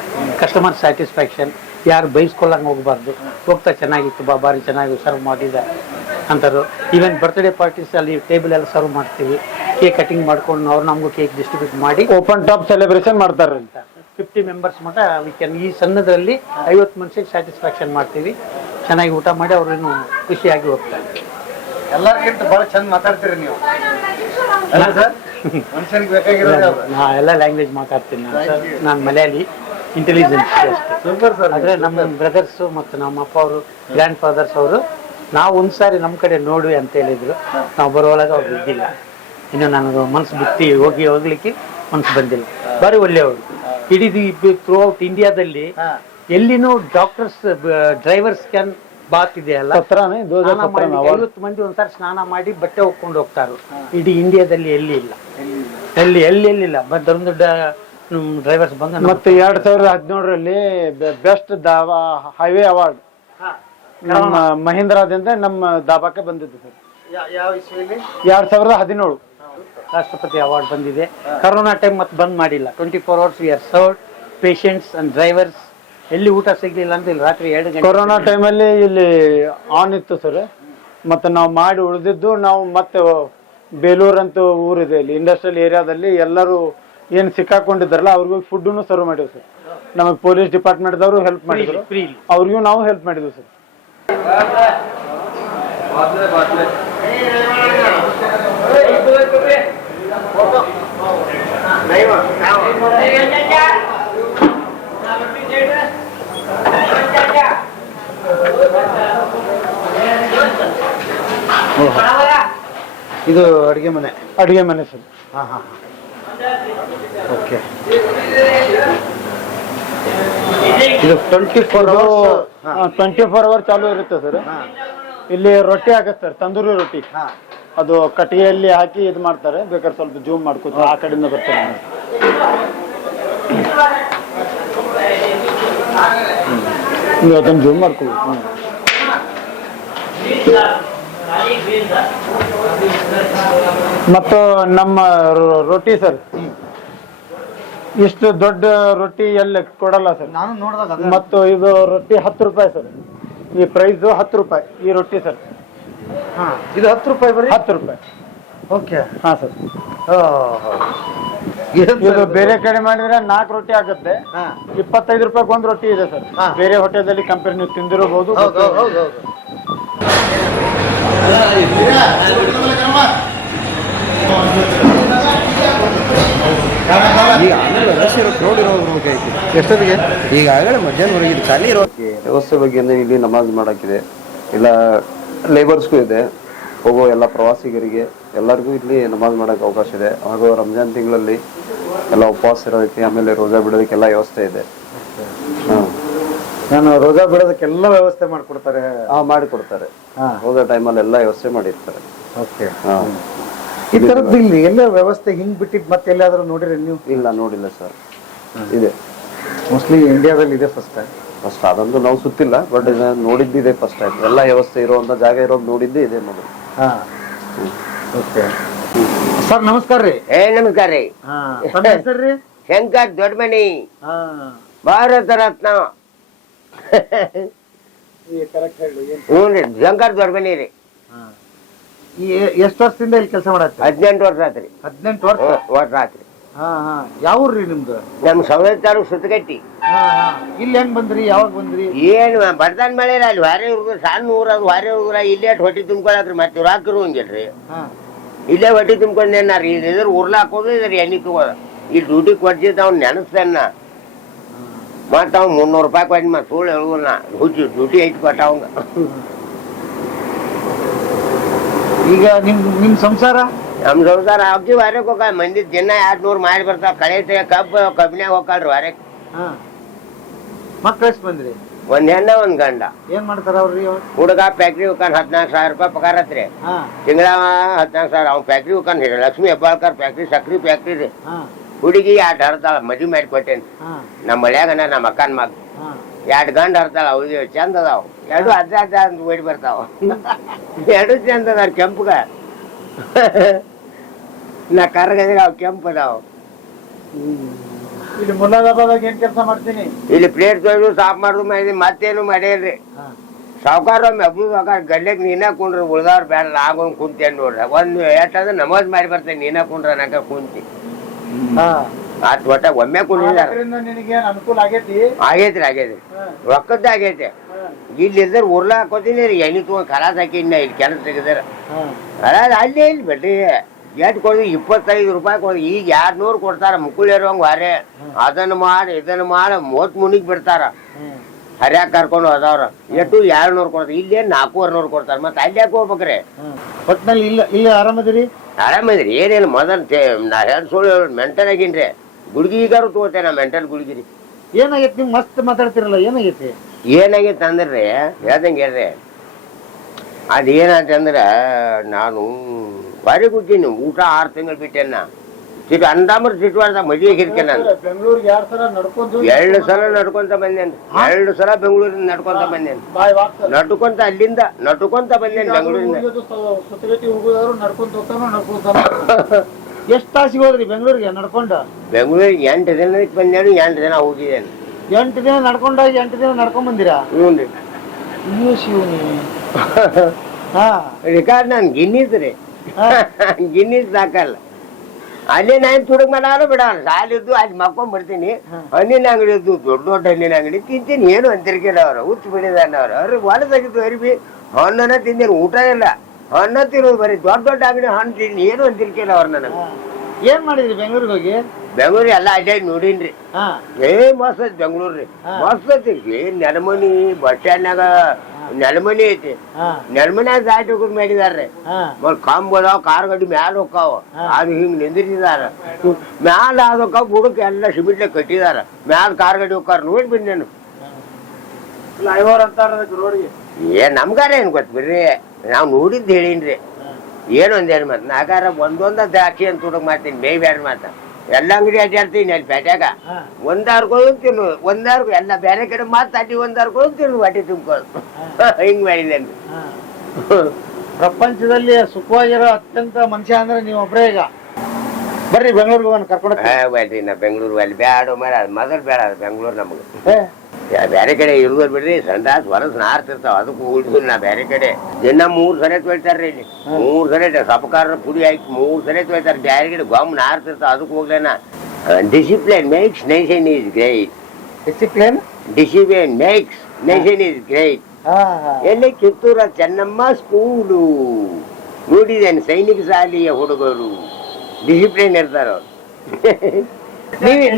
ಕಸ್ಟಮರ್ ಸ್ಯಾಟಿಸ್ಫ್ಯಾಕ್ಷನ್, ಯಾರು ಬೈಸ್ಕೊಳ್ಳಂಗೆ ಹೋಗ್ಬಾರ್ದು. ಹೋಗ್ತಾ ಚೆನ್ನಾಗಿತ್ತು ಬಾ, ಭಾರಿ ಚೆನ್ನಾಗಿ ಸರ್ವ್ ಮಾಡಿದ ಅಂತಾರು. ಈವನ್ ಬರ್ತ್ಡೇ ಪಾರ್ಟೀಸ್ ಅಲ್ಲಿ ಟೇಬಲ್ ಎಲ್ಲ ಸರ್ವ್ ಮಾಡ್ತೀವಿ. ಕೇಕ್ ಕಟಿಂಗ್ ಮಾಡ್ಕೊಂಡು ಅವ್ರು ನಮಗೂ ಕೇಕ್ ಡಿಸ್ಟ್ರಿಬ್ಯೂಟ್ ಮಾಡಿ ಓಪನ್ ಟಾಪ್ ಸೆಲೆಬ್ರೇಷನ್ ಮಾಡ್ತಾರೆ ಅಂತ. 50 ಮೆಂಬರ್ಸ್ ಮಟ್ಟ ಈ ಸಣ್ಣದ್ರಲ್ಲಿ 50 ಮನುಷ್ಯಕ್ಕೆ ಸ್ಯಾಟಿಸ್ಫ್ಯಾಕ್ಷನ್ ಮಾಡ್ತೀವಿ. ಚೆನ್ನಾಗಿ ಊಟ ಮಾಡಿ ಅವ್ರೇನು ಖುಷಿಯಾಗಿ ಹೋಗ್ತಾರೆ. ಎಲ್ಲರಿಗಿಂತ ಬಹಳ ಚಂದ ಮಾತಾಡ್ತೀರಿ ನೀವು. ಮನುಷ್ಯನಿಗೆ ಬೇಕಾಗಿರೋದು ನಾ ಎಲ್ಲ ಲ್ಯಾಂಗ್ವೇಜ್ ಮಾತಾಡ್ತೀನಿ ನಾನು ಮಲಯಾಳಿ, ಇಂಟೆಲಿಜೆನ್ಸ್ ಅಷ್ಟೇ. ಆದ್ರೆ ನಮ್ಮ ಬ್ರದರ್ಸ್ ಮತ್ತು ನಮ್ಮ ಅಪ್ಪ ಅವರು ಗ್ರ್ಯಾಂಡ್ ಫಾದರ್ಸ್ ಅವರು ನಾವು ಒಂದ್ಸಾರಿ ನಮ್ಮ ಕಡೆ ನೋಡಿ ಅಂತ ಹೇಳಿದ್ರು. ನಾವು ಬರುವಾಗ ಅವ್ರು ಇದ್ದಿಲ್ಲ, ಇನ್ನು ನನಗೆ ಮನಸ್ಸು ಬಿಟ್ಟು ಹೋಗ್ಲಿಕ್ಕೆ ಮನಸ್ಸು ಬಂದಿಲ್ಲ. ಬಾರಿ ಒಳ್ಳೆಯವರು. ಇಡೀ ಥ್ರೂ ಔಟ್ ಇಂಡಿಯಾದಲ್ಲಿ ಎಲ್ಲಿನೂ ಡಾಕ್ಟರ್ಸ್ ಡ್ರೈವರ್ಸ್ ಕ್ಯಾನ್ ಬಾತ್ ಇದೆಯಲ್ಲ, 50 ಮಂದಿ ಒಂದ್ಸಾರಿ ಸ್ನಾನ ಮಾಡಿ ಬಟ್ಟೆ ಹೋಗ್ಕೊಂಡು ಹೋಗ್ತಾರೆ. ಇಡೀ ಇಂಡಿಯಾದಲ್ಲಿ ಎಲ್ಲಿ ಇಲ್ಲ, ಎಲ್ಲಿಲ್ಲ. ದೊಡ್ಡ ದೊಡ್ಡ ಡ್ರೈವರ್ಸ್ ಬಂದ. ಮತ್ತೆ 2017ರಲ್ಲಿ ಬೆಸ್ಟ್ ಹೈವೇ ಅವಾರ್ಡ್ ನಮ್ಮ ಮಹೀಂದ್ರಾದಿಂದ ನಮ್ಮ ದಾಬಾಕ್ಕೆ ಬಂದಿದ್ದು ಸರ್. 2017 ರಾಷ್ಟ್ರಪತಿ ಅವಾರ್ಡ್ ಬಂದಿದೆ. ಕರೋನಾ ಟೈಮ್ ಮತ್ತೆ ಬಂದ್ ಮಾಡಿಲ್ಲ. 24 hours we are served patients and drivers. ಎಲ್ಲಿ ಊಟ ಸಿಗ್ಲಿಲ್ಲ ಅಂತ ಇಲ್ಲಿ ರಾತ್ರಿ 2 ಗಂಟೆ ಕೊರೋನಾ ಟೈಮಲ್ಲಿ ಇಲ್ಲಿ ಆನ್ ಇತ್ತು ಸರ್. ಮತ್ತೆ ನಾವು ಮಾಡಿ ಉಳಿದಿದ್ದು ನಾವು ಮತ್ತೆ ಬೇಲೂರ್ ಅಂತ ಊರಿದೆ ಇಲ್ಲಿ ಇಂಡಸ್ಟ್ರಿಯಲ್ ಏರಿಯಾದಲ್ಲಿ ಎಲ್ಲರೂ ಏನ್ ಸಿಕ್ಕಾಕೊಂಡಿದ್ದಾರಲ್ಲ ಅವ್ರಿಗೂ ಫುಡ್ನು ಸರ್ವ್ ಮಾಡಿದ್ವಿ ಸರ್. ನಮಗೆ ಪೊಲೀಸ್ ಡಿಪಾರ್ಟ್ಮೆಂಟ್ ದವರು ಹೆಲ್ಪ್ ಮಾಡಿದ್ರು, ಅವ್ರಿಗೂ ನಾವು ಹೆಲ್ಪ್ ಮಾಡಿದ್ವಿ ಸರ್. ಇದು ಅಡಿಗೆ ಮನೆ? ಅಡಿಗೆ ಮನೆ ಸರ್. ಓಕೆ. ಇದು 24 hours ಚಾಲು ಇರುತ್ತೆ ಸರ್. ಇಲ್ಲಿ ರೊಟ್ಟಿ ಆಗತ್ತೆ ಸರ್, ತಂದೂರಿ ರೊಟ್ಟಿ. ಅದು ಕಟ್ಟಿಗೆಯಲ್ಲಿ ಹಾಕಿ ಇದು ಮಾಡ್ತಾರೆ. ಬೇಕಾದ್ರೆ ಸ್ವಲ್ಪ ಜೂಮ್ ಮಾಡ್ಕೋತಾರೆ, ಆ ಕಡೆಯಿಂದ ಬರ್ತಾರೆ. ನೀವು ಅದನ್ನು ಜೂಮ್ ಮಾಡ್ಕೊಳ್ಳಿ. ಮತ್ತು ನಮ್ಮ ರೊಟ್ಟಿ ಸರ್, ಇಷ್ಟು ದೊಡ್ಡ ರೊಟ್ಟಿ ಎಲ್ಲಿ ಕೊಡಲ್ಲ ಸರ್. ನಾನು ನೋಡಿದಾಗ ಮತ್ತು ಇದು ರೊಟ್ಟಿ 10 ರೂಪಾಯಿ ಸರ್. ಈ ಪ್ರೈಸ್ 10 ರೂಪಾಯಿ ಈ ರೊಟ್ಟಿ ಸರ್. ಇದು 10 ರೂಪಾಯಿ ಬರೀ? 10 ರೂಪಾಯಿ. ಓಕೆ. ಹಾ ಸರ್. ಇದು ಬೇರೆ ಕಡೆ ಮಾಡಿದ್ರೆ 4 ರೊಟ್ಟಿ ಆಗುತ್ತೆ. 25 ರೂಪಾಯಿ ಒಂದು ರೊಟ್ಟಿ ಇದೆ ಸರ್. ಬೇರೆ ಹೋಟೆಲ್ದಲ್ಲಿ ಕಂಪೇರ್ ನೀವು ತಿಂದಿರಬಹುದು. ಎಷ್ಟೊತ್ತಿಗೆ? ಈಗಾಗಲೇ ಮಧ್ಯಾಹ್ನವರೆಗೆ ಖಾಲಿ ಇರೋ ವ್ಯವಸ್ಥೆ ಬಗ್ಗೆ ಅಂದ್ರೆ ಇಲ್ಲಿ ನಮಾಜ್ ಮಾಡಕ್ಕಿದೆ, ಇಲ್ಲ ಲೇಬರ್ಸ್ಗೂ ಇದೆ, ಹೋಗೋ ಎಲ್ಲ ಪ್ರವಾಸಿಗರಿಗೆ ಎಲ್ಲರಿಗೂ ಇಲ್ಲಿ ನಮಾಜ್ ಮಾಡಕ್ಕೆ ಅವಕಾಶ ಇದೆ. ಹಾಗೂ ರಂಜಾನ್ ತಿಂಗಳಲ್ಲಿ ಎಲ್ಲ ಉಪವಾಸ ಇರೋದಕ್ಕೆ, ಆಮೇಲೆ ರೋಜಾ ಬಿಡೋದಕ್ಕೆಲ್ಲ ವ್ಯವಸ್ಥೆ ಇದೆ. ನಾನು ರೋಜಾ ಬಿಡೋದಕ್ಕೆಲ್ಲ ವ್ಯವಸ್ಥೆ ಮಾಡಿಕೊಡ್ತಾರೆ. ಮಾಡಿಕೊಡ್ತಾರೆ. ರೋಜಾ ಟೈಮಲ್ಲಿ ಎಲ್ಲ ವ್ಯವಸ್ಥೆ ಮಾಡಿರ್ತಾರೆ. ಓಕೆ. ಈ ತರದ್ದು ಇಲ್ಲಿ ಎಲ್ಲ ವ್ಯವಸ್ಥೆ ಹಿಂಗ್ ಬಿಟ್ಟಿದ್ ಮತ್ತೆ ಎಲ್ಲಾದ್ರೂ ನೋಡಿರಿ ನೀವು? ಇಲ್ಲ, ನೋಡಿಲ್ಲ ಸರ್. ಇದೆ, ಮೋಸ್ಟ್ಲಿ ಇಂಡಿಯಾದಲ್ಲಿ ಇದೆ ಫಸ್ಟ್ ಟೈಮ್. ಫಸ್ಟ್ ಅದಂತೂ ನಾವು ಸುತ್ತಿಲ್ಲ, ಬಟ್ ನೋಡಿದ್ದಿದೆ ಫಸ್ಟ್ ಟೈಮ್. ಎಲ್ಲ ವ್ಯವಸ್ಥೆ ಇರುವಂತ ಜಾಗ ಇರೋದು ನೋಡಿದ್ದೇ ಇದೆ ಮೊದಲು. ಓಕೆ ಸರ್, ನಮಸ್ಕಾರ ರೀ. ನಮಸ್ಕಾರ ರೀ. ಹೆಸರ್ರಿ? ಶಂಕರ್ ದೊಡ್ಡಮನಿ, ಭಾರತ ರತ್ನ. ಹ್ಞೂ ರೀ, ಶಂಕರ್ ದೊಡ್ಡಮನಿ ರೀ. ಎಷ್ಟು ವರ್ಷದಿಂದ ಇಲ್ಲಿ ಕೆಲಸ ಮಾಡತ್ತಿ? 18 ವರ್ಷ ಆತ್ರಿ. 18 ವರ್ಷ ಆತ್ರಿ. ಯಾವ ಊರ್ರಿ ನಿಮ್ದು? ನಮ್ ಸೌದತ್ತಾರು ಸುತ್ತಗಟ್ಟಿ. ಇಲ್ಲಿ ಹೆಂಗ್ ಬಂದ್ರಿ? ಯಾವಾಗ ಬಂದ್ರಿ? ಏನು ಬರ್ತಾನ ಮಳೆ ಅಲ್ಲಿ ವಾರೆ ಹುಡುಗರು, ಸಣ್ಣ ಊರ ಅದು ವಾರೆ ಹುಡುಗರ ಇಲ್ಲೇ ಹೊಟ್ಟಿ ತುಂಬ್ಕೊಳಕ್ರಿ. ಮತ್ತೆ ಇವ್ರು ಹಾಕಿರು ಹಂಗಿಲ್ರಿ, ಇಲ್ಲೇ ಹೊಟ್ಟಿ ತುಂಬ್ಕೊಂಡೇನಾರಿ. ಇದ್ರ ಉರ್ಲ ಹಾಕೋದು, ಇದ್ರ ಎಣ್ಣೆ ತಗೋದ. ಇಲ್ಲಿ ಡ್ಯೂಟಿ ಕೊಡ್ಸಿದ್ದ ಅವ್ನು ನೆನಸ್ತಾನ. ಮತ್ತ ಅವ್ 300 ರೂಪಾಯಿ ಕೊಟ್ಟು ಮತ್ತೆ ಸುಳ್ಳು ಹೇಳುವಲ್ಲ, ಹುಚ್ಚು ಡ್ಯೂಟಿ ಐತಿ ಕೊಟ್ಟ ಅವಂಗ. ಈಗ ನಿಮ್ ಸಂಸಾರ? ನಮ್ ಸಂಸಾರ ಅಕ್ಕಿ ವಾರಕ್ಕೆ ಹೋಗ ಮಂದಿ ದಿನ 200 ಮಾಡಿ ಬರ್ತಾವ. ಕಳೆ ಕಬ್ಬಿನ್ಯಾಗ ಹೋಗ್ಕಳ್ರಿ ವಾರಕ್ಕೆ. ಮಕ್ಳು ಎಷ್ಟು ಬಂದ್ರಿ? ಒಂದ್ ಹೆಣ್ಣ ಒಂದ್ ಗಂಡ. ಏನ್ ಮಾಡ್ತಾರ ಅವ್ರಿ? ಹುಡುಗ ಫ್ಯಾಕ್ಟ್ರಿ ಹೋಗ್ತಾನ, 14,000 ರೂಪಾಯಿ ಪಗಾರ ಹತ್ರಿ. ತಿಂಗಳ 14,000. ಅವ್ನ ಫ್ಯಾಕ್ಟ್ರಿ ಹೋಗ್ತಾನ, ಲಕ್ಷ್ಮೀ ಹೆಬ್ಬಾಳ್ಕರ್ ಫ್ಯಾಕ್ಟ್ರಿ, ಸಕ್ರಿ ಫ್ಯಾಕ್ಟ್ರಿ ರೀ. ಹುಡುಗಿ 2 ಹರ್ತಾಳ, ಮದ್ವಿ ಮಾಡಿ ಕೊಟ್ಟೇನಿ. ನಮ್ಮ ಮಳ್ಯಾಗನ ನಮ್ಮ ಅಕ್ಕನ ಮಗ 2 ಗಂಡ ಹರ್ತಾಳ. ಅವ್ರಿಗೆ ಚಂದ ಅದಾವ. 2 ಅರ್ಧ ಅಂತ ಓಡಿ ಬರ್ತಾವ. 2 ಚಂದ ಅದಾರ ಕೆಂಪಗ. ನಾ ಕರ್ಗದ್ರೆ ಅವ್ ಕೆಂಪು ಅದಾವ. ಇಲ್ಲಿ ಮುಲ್ಲಾದಾಬಾದಾಗ ಏನ್ ಕೆಲಸ ಮಾಡ್ತೀನಿ? ಇಲ್ಲಿ ಪ್ಲೇಟ್ ತೊಳೆದು ಸಾಫ್ ಮಾಡುದು ಮಾಡಿ ಮತ್ತೇನು ಮಾಡ್ಯಾರ್ರಿ. ಸಾವುಕಾರ ಮೆಬ್ಲು ಸಾವುಕಾರ ಗಡ್ಲೆಗ್ ನೀನ ಕುಂಡ್ರಿ, ಉಳ್ದವ್ರು ಬೇಡ, ಆಗೊಂಡ್ ಕುಂತೇನ್ ನೋಡ್ರಿ. ಒಂದು ಎಷ್ಟಂದ್ರೆ ನಮಾಜ್ ಮಾಡಿ ಬರ್ತೇನೆ, ನೀನ ಕುಂಡ್ರ ಅನ್ನಕ ಕುಂತಿ. ಆತ್ ಒಟ್ಟ ಒಮ್ಮೆ ಕುಂಡಿದಾರ. ನಿನಗೆ ಅನುಕೂಲ ಆಗೈತಿ? ಆಗೈತ್ರಿ. ರೊಕ್ಕದ ಆಗೈತೆ. ಇಲ್ಲಿ ಇದ್ರ ಉರ್ಲ ಹಾಕೋತೀನಿ ರೀ, ಎಣ್ಣೆ ತಗೊಂಡ್ ಖಲಾಸ್ ಹಾಕಿನ ಇಲ್ಲಿ ಕೆಲಸ ತೆಗೆದಾರ. ಅಲ್ಲೇ ಇಲ್ಲಿ ಬಿಡ್ರಿ. ಎಷ್ಟು ಕೊಡ್ರಿ? 25 ರೂಪಾಯಿ ಕೊಡ್ರಿ. ಈಗ 200 ಕೊಡ್ತಾರ. ಮುಕ್ಕುಳಿರುವಂಗ ವಾರೆ ಅದನ್ನ ಮಾಡಿ ಇದನ್ನ ಮಾಡಿ ಮೂವತ್ ಮುನಿಗ್ ಬಿಡ್ತಾರ. ಹರ್ಯಾಕ್ ಕರ್ಕೊಂಡು ಹೋದವ್ರ ಎಷ್ಟು 200 ಕೊಡ್ತಾರ. ಇಲ್ಲೇ 400 ಕೊಡ್ತಾರ. ಮತ್ತೆ ಅಲ್ಲಿ ಯಾಕೆ ಹೋಗ್ಬೇಕ್ರಿ? ಒಟ್ನಲ್ಲಿ ಇಲ್ಲ ಆರಾಮದಿರಿ? ಆರಾಮದ್ರಿ. ಏನೇನು ಮೊದಲ್ ನಾ ಹೇಳಿ ಸುಳ್ಳು ಮೆಂಟಲ್ ಆಗಿನ್ರಿ. ಗುಡ್ಗಿ ಈಗಾರು ತಗೋತೇ ನಾ ಮೆಂಟಲ್ ಗುಡ್ಗಿರಿ. ಏನಾಗೈತಿ? ನೀವು ಮಸ್ತ್ ಮಾತಾಡ್ತಿರಲ್ಲ, ಏನಾಗೈತಿ? ಏನಾಗೈತೆ ಅಂದ್ರಿ ಹೇಳ್ದಂಗೆ ಹೇಳ್ರಿ. ಅದೇನಂತಂದ್ರ ನಾನು ಬಾರಿ ಕೂತೀನಿ. ಊಟ 6 ತಿಂಗಳು ಬಿಟ್ಟೆನ. ಸಿಟ್ಟು ಅಂದಾಮರ್ ಸಿಟ್ಟುವಾರ್ದ ಮದುವೆ ಹಿರ್ಕೆ ನಾನು. ಬೆಂಗಳೂರಿಗೆ 2 ಸಲ ನಡ್ಕೊಂಡು 2 ಸಲ ನಡ್ಕೊಂತ ಬಂದೇನು. 2 ಸಲ ಬೆಂಗಳೂರಿಂದ ನಡ್ಕೊಂತ ಬಂದೇನು. ನಡ್ಕೊಂತ ಅಲ್ಲಿಂದ ನಡ್ಕೊಂತ ಬಂದೇನು ಬೆಂಗಳೂರಿಂದ. ಸುತ್ತಗಟ್ಟಿ ಹೋಗೋದಾದ್ರು ನಡ್ಕೊಂತ ಹೋಗ್ತಾನೋ. ಎಷ್ಟು ತಾಸಿಗೆ ಹೋದ್ರಿ ಬೆಂಗಳೂರಿಗೆ ನಡ್ಕೊಂಡು? ಬೆಂಗಳೂರಿಗೆ 8 ದಿನಕ್ಕೆ ಬಂದೇನು. 8 ದಿನ ಹೋಗಿದ್ದೇನೆ. 8 ದಿನ ನಡ್ಕೊಂಡಾಗ 8 ದಿನ ನಡ್ಕೊಂಡ್ ಬಂದಿರಾ? ಹ್ಞೂ ರೀ. ಶಿವನಿ. ರಿಕಾರ್ಡ್ ನಾನು ಗಿನ್ನಿಸ್ ರೀ. ಗಿನ್ನಿಸ್ ಸಾಕಲ್ಲ. ಅಲ್ಲಿ ನಾನು ತುಡುಗ್ ಮಾಡಾರು ಬಿಡೋಣ. ಸಾಲಿದ್ದು ಅಲ್ಲಿ ಮಕ್ಕೊಂಡ್ ಬರ್ತೀನಿ. ಹಣ್ಣಿನ ಅಂಗಡಿ ಇದ್ದು ದೊಡ್ಡ ಹಣ್ಣಿನ ಅಂಗಡಿ ತಿಂತೀನಿ. ಏನು ಅಂತಿರ್ಕಿಲ್ಲ ಅವ್ರು. ಹುಚ್ಚು ಬಿಡಿದಾನ ಅವ್ರಿಗೆ ಹೊಲದಾಗಿದ್ದು ಅರಿಬಿ ಹಣ್ಣನ್ನ ತಿಂದೇನು. ಊಟ ಇಲ್ಲ, ಹಣ್ಣ ತಿನ್ನೋದು ಬರೀ ದೊಡ್ಡ ಅಂಗಡಿ ಹಣ್ಣು ತಿಂದು ಏನು ಅಂತಿರ್ಕಿಲ್ಲ ಅವ್ರು. ನನಗೆ ಏನ್ ಮಾಡಿದ್ರಿ ಬೆಂಗಳೂರಿಗೆ ಹೋಗಿ? ಬೆಂಗಳೂರು ಎಲ್ಲ ಅಡ್ಡಾಡಿ ನೋಡೀನ್ರಿ. ಮಸ್ತ್ ಐತಿ ಬೆಂಗಳೂರು ರೀ. ಮಸ್ತ್ ಐತಿ. ಏನ್ ನೆಲಮನಿ ಬಸ್ ಸ್ಟ್ಯಾಂಡ್ನಾಗ ನೆಲಮನಿ ಐತಿ. ನೆಲಮನ್ಯಾಗ ದಾಟಿ ಹೋಗೋದ್ ಮಾಡಿದಾರ್ರಿ. ಮತ್ ಕಂಬ ಅದಾವ, ಕಾರ್ ಗಾಡಿ ಮ್ಯಾಲ ಹೋಗ್ತಾವ. ಅದು ಹಿಂಗ್ ನಿಂದಿರಿಸಿದಾರ. ಮ್ಯಾಲ ಅದಕ್ಕ ಬುಡಕ್ ಎಲ್ಲ ಸಿಮೆಂಟ್ಲೆ ಕಟ್ಟಿದಾರ. ಮ್ಯಾಲ ಕಾರ್ ಗಾಡಿ ಹೋಗ್ತಾರ. ನೋಡಿ ಬಂದೇನು. ಫ್ಲೈಓವರ್ ಅಂತಾರ ರೋಡ್ಗೆ. ನಮ್ಗಾರ ಏನ್ ಗೊತ್ತ ಬಿಡ್ರಿ. ನಾವ್ ನೋಡಿದ್ ಹೇಳೀನ್ರಿ. ಏನು ಒಂದೇನು ಮಾತು ನಾಗಾರ ಒಂದೊಂದ ದಾಕ್ಷಿ ಅಂತ ಹುಡುಗ ಮಾಡ್ತೀನಿ. ಬೇರೆ ಬೇರೆ ಮಾತ ಎಲ್ಲ ಅಂಗಡಿ ಅಡ್ಡಾಡ್ತೀನಿ ಅಲ್ಲಿ ಪೇಟ್ಯಾಗ. ಒಂದಾರ್ಗೋದು ತಿನ್ನೋದು, ಒಂದಾರ್ಗು ಎಲ್ಲ ಬೇರೆ ಕಡೆ ಮಾತಾಡಿ ಒಂದಾರ್ಗೋದು ತಿನ್ನೋದು, ಹೊಟ್ಟೆ ತುಂಬ್ಕೋದು. ಹಿಂಗ್ ಮಾಡಿದ್ದೇನೆ. ಪ್ರಪಂಚದಲ್ಲಿ ಸುಖವಾಗಿರೋ ಅತ್ಯಂತ ಮನುಷ್ಯ ಅಂದ್ರೆ ನೀವು ಒಬ್ಬರೇ. ಈಗ ಬರ್ರಿ ಬೆಂಗಳೂರಿಗೆ ಹೋಗೋಣ, ಕರ್ಕೊಂಡು ಬೇಡ್ರಿ ನಾ ಬೆಂಗಳೂರು ಅಲ್ಲಿ ಬ್ಯಾಡ ಮರ ಅದು ಮೊದಲು ಬೇಡ ಅದು ಬೆಂಗಳೂರು ನಮಗೆ. ಬೇರೆ ಕಡೆ ಇರುವುದು ಬಿಡ್ರಿ, ಸಂಡಾಸ್ ಹೊರಸ್ ನಾರ್ತಿರ್ತಾವ, ಅದಕ್ಕೂ ಉಳಿದು ನಾ ಬೇರೆ ಕಡೆ ದಿನ 3 ಸರಿ ತೊಯ್ತಾರ್ರಿ ಇಲ್ಲಿ. 3 ಸರಿ ಸಪಕಾರ ಪುಡಿ ಹಾಕಿ 3 ಸರಿ ತೊಯ್ತಾರೆ. ಬೇರೆ ಕಡೆ ಗೊಮ್ಮ ನಾರ್ತಿರ್ತಾವ, ಅದಕ್ಕೆ ಹೋಗ್ಲೇನ. Discipline makes nation is great. Discipline makes nation is great. ಎಲ್ಲಿ ಕಿತ್ತೂರ ಚೆನ್ನಮ್ಮ ಸ್ಕೂಲು ನೋಡಿದ್ದೇನೆ, ಸೈನಿಕ ಶಾಲೆಯ ಹುಡುಗರು ಡಿಸಿಪ್ಲಿನ್ ಇರ್ತಾರ ಅವ್ರು.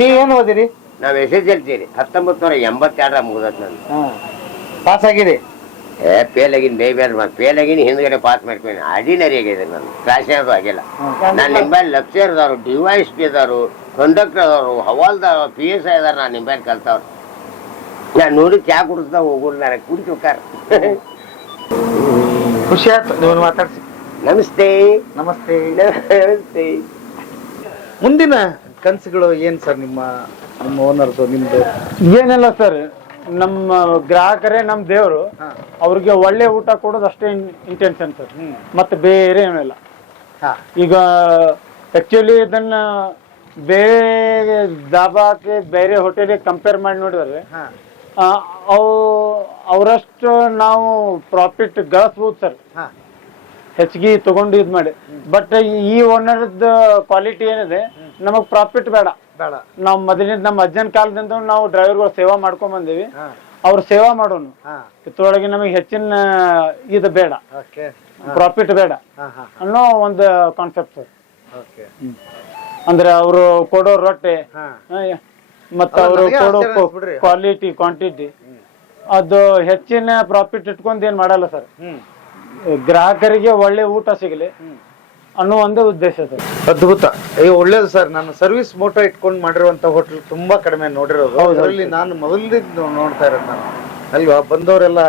ನೀವೇನು ಓದಿರಿ? ನಾವ್ SSLC 1982 ಮುಗಿದತ್ ನಾನು. ಪಾಸ್ ಆಗಿರಿ? ಫೇಲ್ ಆಗಿನ ಬೇರೆ ಫೇಲ್ ಆಗಿನ ಹಿಂದ್ಗಡೆ ಪಾಸ್ ಮಾಡ್ಕೊಂಡು ಆರ್ಡಿನರಿ ಆಗಿದೆ ನಾನು. ಫ್ಯಾಷನ್ ಆಗಿಲ್ಲ. ನಾನು ನಿಂಬಲ್ಲಿ ಲೆಕ್ಚರ್ದವರು, DYSP ಇದಾರು, ಕಂಡಕ್ಟರ್ ಅದವರು, ಹವಾಲ್ದಾರ, PSI ಇದಾರ. ನಾನು ನಿಂಬಲ್ಲಿ ಕಲ್ತವ್ರು. ನಾನು ನೋಡಿ ಚಾ ಕುಡಿಸ್ತಾ ಹೋಗೋರು, ನನಗೆ ಕುಡಿದು ಹೋಗ್ತಾರ. ಖುಷಿ ಆಯ್ತು ನೀವು ಮಾತಾಡ್ಸಿ. ನಮಸ್ತೆ. ನಮಸ್ತೆ. ನಮಸ್ತೆ. ಮುಂದಿನ ಕನಸುಗಳು ಏನ್ ಸರ್ ನಿಮ್ಮ ಓನರ್ದು, ನಿಮ್ದು? ಏನಿಲ್ಲ ಸರ್, ನಮ್ಮ ಗ್ರಾಹಕರೇ ನಮ್ಮ ದೇವರು. ಅವ್ರಿಗೆ ಒಳ್ಳೆ ಊಟ ಕೊಡೋದು ಅಷ್ಟೇ ಇಂಟೆನ್ಷನ್ ಸರ್, ಮತ್ತೆ ಬೇರೆ ಏನಿಲ್ಲ. ಈಗ ಆಕ್ಚುಲಿ ಇದನ್ನ ಬೇರೆ ದಾಬಾಕ್ಕೆ ಬೇರೆ ಹೋಟೆಲಿಗೆ ಕಂಪೇರ್ ಮಾಡಿ ನೋಡಿದ್ರೆ ಅವರಷ್ಟು ನಾವು ಪ್ರಾಫಿಟ್ ಗಳಿಸ್ಬೋದು ಸರ್, ಹೆಚ್ಚಿಗೆ ತಗೊಂಡು ಇದ್ ಮಾಡಿ. ಬಟ್ ಈ ಓನರ್ದ ಕ್ವಾಲಿಟಿ ಏನಿದೆ, ನಮಗ್ ಪ್ರಾಫಿಟ್ ಬೇಡ. ನಾವು ಮೊದಲಿನ ನಮ್ಮ ಅಜ್ಜನ ಕಾಲದಿಂದ ನಾವು ಡ್ರೈವರ್ಗಳು ಸೇವಾ ಮಾಡ್ಕೊಂಡ್ ಬಂದೀವಿ. ಅವ್ರ ಸೇವಾ ಮಾಡೋನು, ಇದ್ರೊಳಗೆ ನಮಗೆ ಹೆಚ್ಚಿನ ಇದು ಬೇಡ, ಪ್ರಾಫಿಟ್ ಬೇಡ ಅನ್ನೋ ಒಂದು ಕಾನ್ಸೆಪ್ಟ್ ಸರ್. ಅಂದ್ರೆ ಅವರು ಕೊಡೋ ರೊಟ್ಟೆ ಮತ್ತೆ ಅವರು ಕೊಡೋ ಕ್ವಾಲಿಟಿ ಕ್ವಾಂಟಿಟಿ ಅದು ಹೆಚ್ಚಿನ ಪ್ರಾಫಿಟ್ ಇಟ್ಕೊಂಡ್ ಏನ್ ಮಾಡಲ್ಲ ಸರ್. ಗ್ರಾಹಕರಿಗೆ ಒಳ್ಳೆ ಊಟ ಸಿಗಲಿ ಅನ್ನೋ ಒಂದು ಉದ್ದೇಶ ಸರ್. ಅದ್ಭುತ, ಒಳ್ಳೇದು ಸರ್. ನಾನು ಸರ್ವಿಸ್ ಮೋಟೋ ಇಟ್ಕೊಂಡು ಮಾಡಿರುವಂತ ಹೋಟೆಲ್ ತುಂಬಾ ಕಡಿಮೆ ನೋಡಿರೋದು. ಅದರಲ್ಲಿ ನಾನು ಮೊದಲಿಂದ ನೋಡ್ತಾ ಇರೋದು ನಾನು, ಅಲ್ವಾ? ಬಂದವರೆಲ್ಲ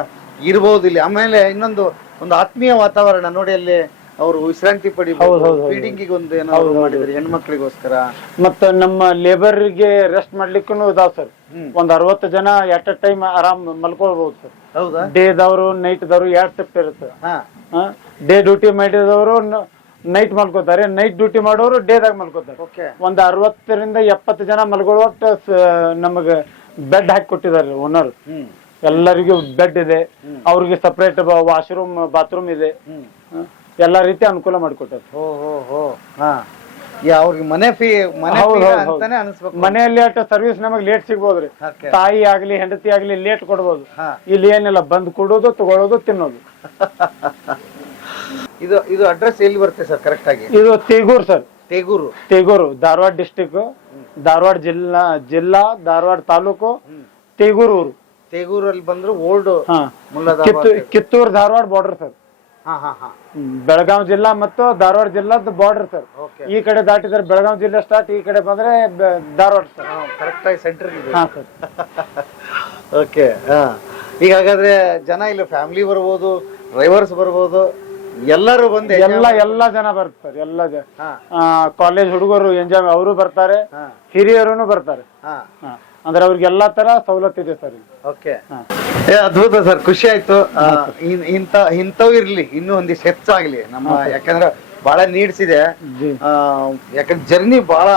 ಇರ್ಬೋದು ಇಲ್ಲಿ. ಆಮೇಲೆ ಇನ್ನೊಂದು ಒಂದು ಆತ್ಮೀಯ ವಾತಾವರಣ ನೋಡಿ, ಅಲ್ಲಿ ಅವರು ವಿಶ್ರಾಂತಿ ಪಡಿಬಹುದು. ಫೀಡಿಂಗಿಗೆ ಒಂದು ಏನಾದ್ರು ಮಾಡಿದ್ರೆ ಹೆಣ್ಮಕ್ಳಿಗೋಸ್ಕರ, ಮತ್ತ ನಮ್ಮ ಲೇಬರ್ಗೆ ರೆಸ್ಟ್ ಮಾಡ್ಲಿಕ್ಕೂ ಇದಾವ್ ಸರ್. ಒಂದ್ 60 ಜನ ಎಟ್ ಅ ಟೈಮ್ ಆರಾಮ್ ಮಲ್ಕೊಳ್ಬಹುದು ಸರ್. ಹೌದಾ? ಡೇದವರು ನೈಟ್ದವರು 2 ಶಿಫ್ಟ್ ಇರುತ್ತೆ. ಡೇ ಡ್ಯೂಟಿ ಮಾಡಿದವರು ನೈಟ್ ಮಲ್ಕೋತಾರೆ, ನೈಟ್ ಡ್ಯೂಟಿ ಮಾಡೋರು ಡೇದಾಗ ಮಲ್ಕೋತಾರೆ. ಒಂದ್ 60 ರಿಂದ 70 ಜನ ಮಲ್ಕೊಳ್ಳುವಷ್ಟು ನಮಗ ಬೆಡ್ ಹಾಕಿ ಕೊಟ್ಟಿದ್ದಾರೆ ಓನರ್. ಎಲ್ಲರಿಗೂ ಬೆಡ್ ಇದೆ, ಅವ್ರಿಗೆ ಸಪರೇಟ್ ವಾಶ್ರೂಮ್ ಬಾತ್ರೂಮ್ ಇದೆ, ಎಲ್ಲಾ ರೀತಿ ಅನುಕೂಲ ಮಾಡಿಕೊಟ್ಟಾರೆ. ಅವ್ರಿಗೆ ಮನೆ ಫೀ ಅಂತಾನೆ ಅನಿಸ್ಬೇಕು. ಮನೆಯಲ್ಲಿ ಅಷ್ಟು ಸರ್ವಿಸ್ ನಮಗೆ ಲೇಟ್ ಸಿಗ್ಬೋದ್ರಿ. ತಾಯಿ ಆಗ್ಲಿ ಹೆಂಡತಿ ಆಗ್ಲಿ ಲೇಟ್ ಕೊಡ್ಬೋದು. ಇಲ್ಲಿ ಏನಿಲ್ಲ, ಬಂದ್ ಕೊಡೋದು, ತಗೊಳ್ಳೋದು, ತಿನ್ನೋದು. ಇದು ಅಡ್ರೆಸ್ ಎಲ್ಲಿ ಬರುತ್ತೆ ಸರ್ ಕರೆಕ್ಟ್ ಆಗಿ? ಇದು ತೇಗೂರು ಸರ್. ತೇಗೂರು ಧಾರವಾಡ ಡಿಸ್ಟಿಕ್, ಧಾರವಾಡ ಜಿಲ್ಲಾ ಧಾರವಾಡ ತಾಲೂಕು, ತೇಗೂರು ಊರು. ತೇಗೂರಲ್ಲಿ ಬಂದ್ರೆ old Kittur Dharwad border sir. Belagavi ಜಿಲ್ಲಾ ಮತ್ತು ಧಾರವಾಡ ಜಿಲ್ಲಾದ ಬಾರ್ಡರ್ ಸರ್. ಈ ಕಡೆ ದಾಟಿದ್ರೆ ಬೆಳಗಾವಿ ಜಿಲ್ಲೆ ಸ್ಟಾರ್ಟ್, ಈ ಕಡೆ ಬಂದ್ರೆ ಧಾರವಾಡ ಸರ್. ಕರೆಕ್ಟ್ ಆಗಿ ಸೆಂಟರ್ ಇದೆ. ಓಕೆ. ಈಗ ಹಾಗಾದ್ರೆ ಜನ ಇಲ್ಲ, ಫ್ಯಾಮಿಲಿ ಬರ್ಬೋದು, ಡ್ರೈವರ್ಸ್ ಬರ್ಬೋದು, ಎಲ್ಲರೂ ಬಂದು ಎಲ್ಲ ಜನ ಬರ್ತಾರೆ. ಎಲ್ಲ ಕಾಲೇಜ್ ಹುಡುಗರು ಎಂಜಾಯ್ ಅವರು ಬರ್ತಾರೆ, ಹಿರಿಯರು ಬರ್ತಾರೆ. ಅಂದ್ರೆ ಅವ್ರಿಗೆ ಎಲ್ಲಾ ತರ ಸವಲತ್ತು ಇದೆ ಸರ್. ಓಕೆ, ಅದ್ಭುತ ಸರ್, ಖುಷಿ ಆಯ್ತು. ಇಂಥವು ಇರ್ಲಿ, ಇನ್ನೂ ಒಂದಿಷ್ಟು ಹೆಚ್ಚಾಗ್ಲಿ ನಮ್ಮ, ಯಾಕಂದ್ರೆ ಬಹಳ ನೀಡ್ಸ್ ಇದೆ. ಯಾಕಂದ್ರೆ ಜರ್ನಿ ಬಹಳ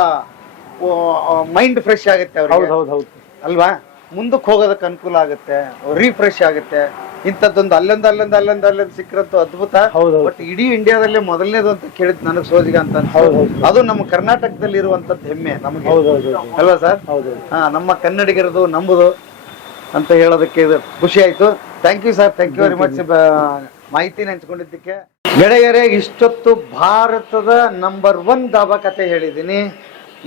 ಮೈಂಡ್ ಫ್ರೆಶ್ ಆಗುತ್ತೆ ಅವ್ರಿಗೆ, ಅಲ್ವಾ? ಮುಂದಕ್ಕೆ ಹೋಗೋದಕ್ಕೆ ಅನುಕೂಲ ಆಗುತ್ತೆ, ರಿಫ್ರೆಶ್ ಆಗುತ್ತೆ. ಇಂಥದ್ದೊಂದು ಅಲ್ಲೊಂದು ಸಿಕ್ಕಿರಂತೂ ಅದ್ಭುತ. ಬಟ್ ಇಡೀ ಇಂಡಿಯಾದಲ್ಲೇ ಮೊದಲನೇದು ಅಂತ ಕೇಳಿದ್ ನನಗ್ ಸೋಜಿಗ ಅಂತ. ಅದು ನಮ್ಮ ಕರ್ನಾಟಕದಲ್ಲಿ ಇರುವಂತದ್ದು ಹೆಮ್ಮೆ ನಮಗೆ, ಅಲ್ವಾ ಸರ್? ನಮ್ಮ ಕನ್ನಡಿಗರದು ನಂಬುದು ಅಂತ ಹೇಳೋದಕ್ಕೆ ಇದು ಖುಷಿ ಆಯ್ತು. Thank you sir, thank you very much ಮಾಹಿತಿ ಹಂಚ್ಕೊಂಡಿದ್ದಕ್ಕೆ. ಗೆಳೆಯರೇ, ಇಷ್ಟೊತ್ತು ಭಾರತದ ನಂಬರ್ 1 ದಾಬಾ ಕತೆ ಹೇಳಿದ್ದೀನಿ.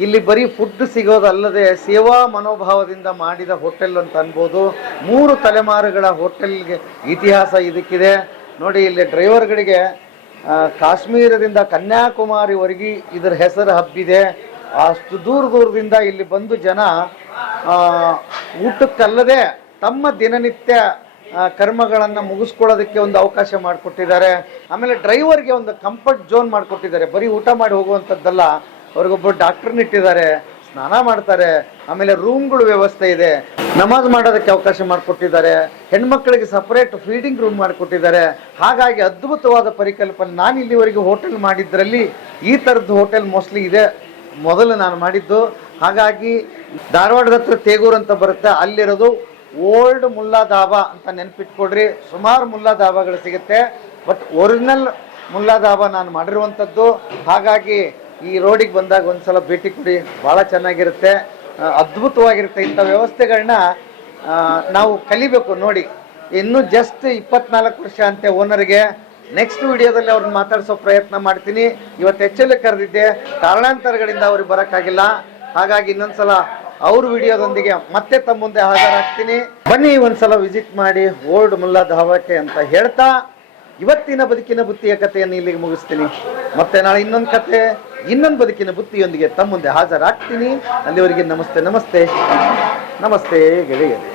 ಇಲ್ಲಿ ಬರೀ ಫುಡ್ ಸಿಗೋದಲ್ಲದೆ ಸೇವಾ ಮನೋಭಾವದಿಂದ ಮಾಡಿದ ಹೋಟೆಲ್ ಅಂತ ಅನ್ಬೋದು. 3 ತಲೆಮಾರುಗಳ ಹೋಟೆಲ್ಗೆ ಇತಿಹಾಸ ಇದಕ್ಕಿದೆ ನೋಡಿ. ಇಲ್ಲಿ ಡ್ರೈವರ್ಗಳಿಗೆ ಕಾಶ್ಮೀರದಿಂದ ಕನ್ಯಾಕುಮಾರಿವರೆಗೆ ಇದರ ಹೆಸರು ಹಬ್ಬಿದೆ. ಅಷ್ಟು ದೂರದಿಂದ ಇಲ್ಲಿ ಬಂದು ಜನ ಊಟಕ್ಕಲ್ಲದೆ ತಮ್ಮ ದಿನನಿತ್ಯ ಕರ್ಮಗಳನ್ನು ಮುಗಿಸ್ಕೊಳ್ಳೋದಕ್ಕೆ ಒಂದು ಅವಕಾಶ ಮಾಡಿಕೊಟ್ಟಿದ್ದಾರೆ. ಆಮೇಲೆ ಡ್ರೈವರ್ಗೆ ಒಂದು ಕಂಫರ್ಟ್ ಝೋನ್ ಮಾಡಿಕೊಟ್ಟಿದ್ದಾರೆ. ಬರೀ ಊಟ ಮಾಡಿ ಹೋಗುವಂಥದ್ದಲ್ಲ, ಅವ್ರಿಗೊಬ್ಬ ಡಾಕ್ಟರ್ನ ಇಟ್ಟಿದ್ದಾರೆ, ಸ್ನಾನ ಮಾಡ್ತಾರೆ, ಆಮೇಲೆ ರೂಮ್ಗಳು ವ್ಯವಸ್ಥೆ ಇದೆ, ನಮಾಜ್ ಮಾಡೋದಕ್ಕೆ ಅವಕಾಶ ಮಾಡಿಕೊಟ್ಟಿದ್ದಾರೆ, ಹೆಣ್ಮಕ್ಳಿಗೆ ಸಪರೇಟ್ ಫೀಡಿಂಗ್ ರೂಮ್ ಮಾಡಿಕೊಟ್ಟಿದ್ದಾರೆ. ಹಾಗಾಗಿ ಅದ್ಭುತವಾದ ಪರಿಕಲ್ಪನೆ. ನಾನು ಇಲ್ಲಿವರೆಗೆ ಹೋಟೆಲ್ ಮಾಡಿದ್ರಲ್ಲಿ ಈ ಥರದ್ದು ಹೋಟೆಲ್ ಮೋಸ್ಟ್ಲಿ ಇದೆ ಮೊದಲು ನಾನು ಮಾಡಿದ್ದು. ಹಾಗಾಗಿ ಧಾರವಾಡದ ಹತ್ರ ತೇಗೂರು ಅಂತ ಬರುತ್ತೆ, ಅಲ್ಲಿರೋದು ಓಲ್ಡ್ ಮುಲ್ಲಾ ಧಾಬಾ ಅಂತ ನೆನ್ಪಿಟ್ಕೊಡ್ರಿ. ಸುಮಾರು ಮುಲ್ಲಾ ಧಾಬಾಗಳು ಸಿಗುತ್ತೆ, ಬಟ್ ಒರಿಜಿನಲ್ ಮುಲ್ಲಾ ಧಾಬಾ ನಾನು ಮಾಡಿರುವಂಥದ್ದು. ಹಾಗಾಗಿ ಈ ರೋಡಿಗೆ ಬಂದಾಗ ಒಂದ್ಸಲ ಭೇಟಿ ಕೊಡಿ, ಭಾಳ ಚೆನ್ನಾಗಿರುತ್ತೆ, ಅದ್ಭುತವಾಗಿರುತ್ತೆ. ಇಂಥ ವ್ಯವಸ್ಥೆಗಳನ್ನ ನಾವು ಕಲಿಬೇಕು. ನೋಡಿ, ಇನ್ನೂ ಜಸ್ಟ್ 24 ವರ್ಷ ಅಂತೆ ಓನರ್ಗೆ. ನೆಕ್ಸ್ಟ್ ವಿಡಿಯೋದಲ್ಲಿ ಅವ್ರನ್ನ ಮಾತಾಡಿಸೋ ಪ್ರಯತ್ನ ಮಾಡ್ತೀನಿ. ಇವತ್ತು ಹೆಚ್ಚಲ್ಲಿ ಕರೆದಿದ್ದೆ, ಕಾರಣಾಂತರಗಳಿಂದ ಅವ್ರಿಗೆ ಬರೋಕ್ಕಾಗಿಲ್ಲ. ಹಾಗಾಗಿ ಇನ್ನೊಂದ್ಸಲ ಅವ್ರ ವಿಡಿಯೋದೊಂದಿಗೆ ಮತ್ತೆ ತಮ್ಮ ಮುಂದೆ ಹಾಜರಾಗ್ತೀನಿ. ಬನ್ನಿ ಒಂದ್ಸಲ ವಿಸಿಟ್ ಮಾಡಿ ಓಲ್ಡ್ ಮುಲ್ಲಾ ಧಾಬಾಕ್ಕೆ ಅಂತ ಹೇಳ್ತಾ ಇವತ್ತಿನ ಬದುಕಿನ ಬುತ್ತಿಯ ಕಥೆಯನ್ನು ಇಲ್ಲಿಗೆ ಮುಗಿಸ್ತೀನಿ. ಮತ್ತೆ ನಾಳೆ ಇನ್ನೊಂದು ಕತೆ, ಇನ್ನೊಂದು ಬದುಕಿನ ಬುತ್ತಿಯೊಂದಿಗೆ ತಮ್ಮ ಮುಂದೆ ಹಾಜರಾಗ್ತೀನಿ. ಅಲ್ಲಿವರೆಗೆ ನಮಸ್ತೆ ನಮಸ್ತೆ ನಮಸ್ತೆ ಗೆಳೆಯರೇ.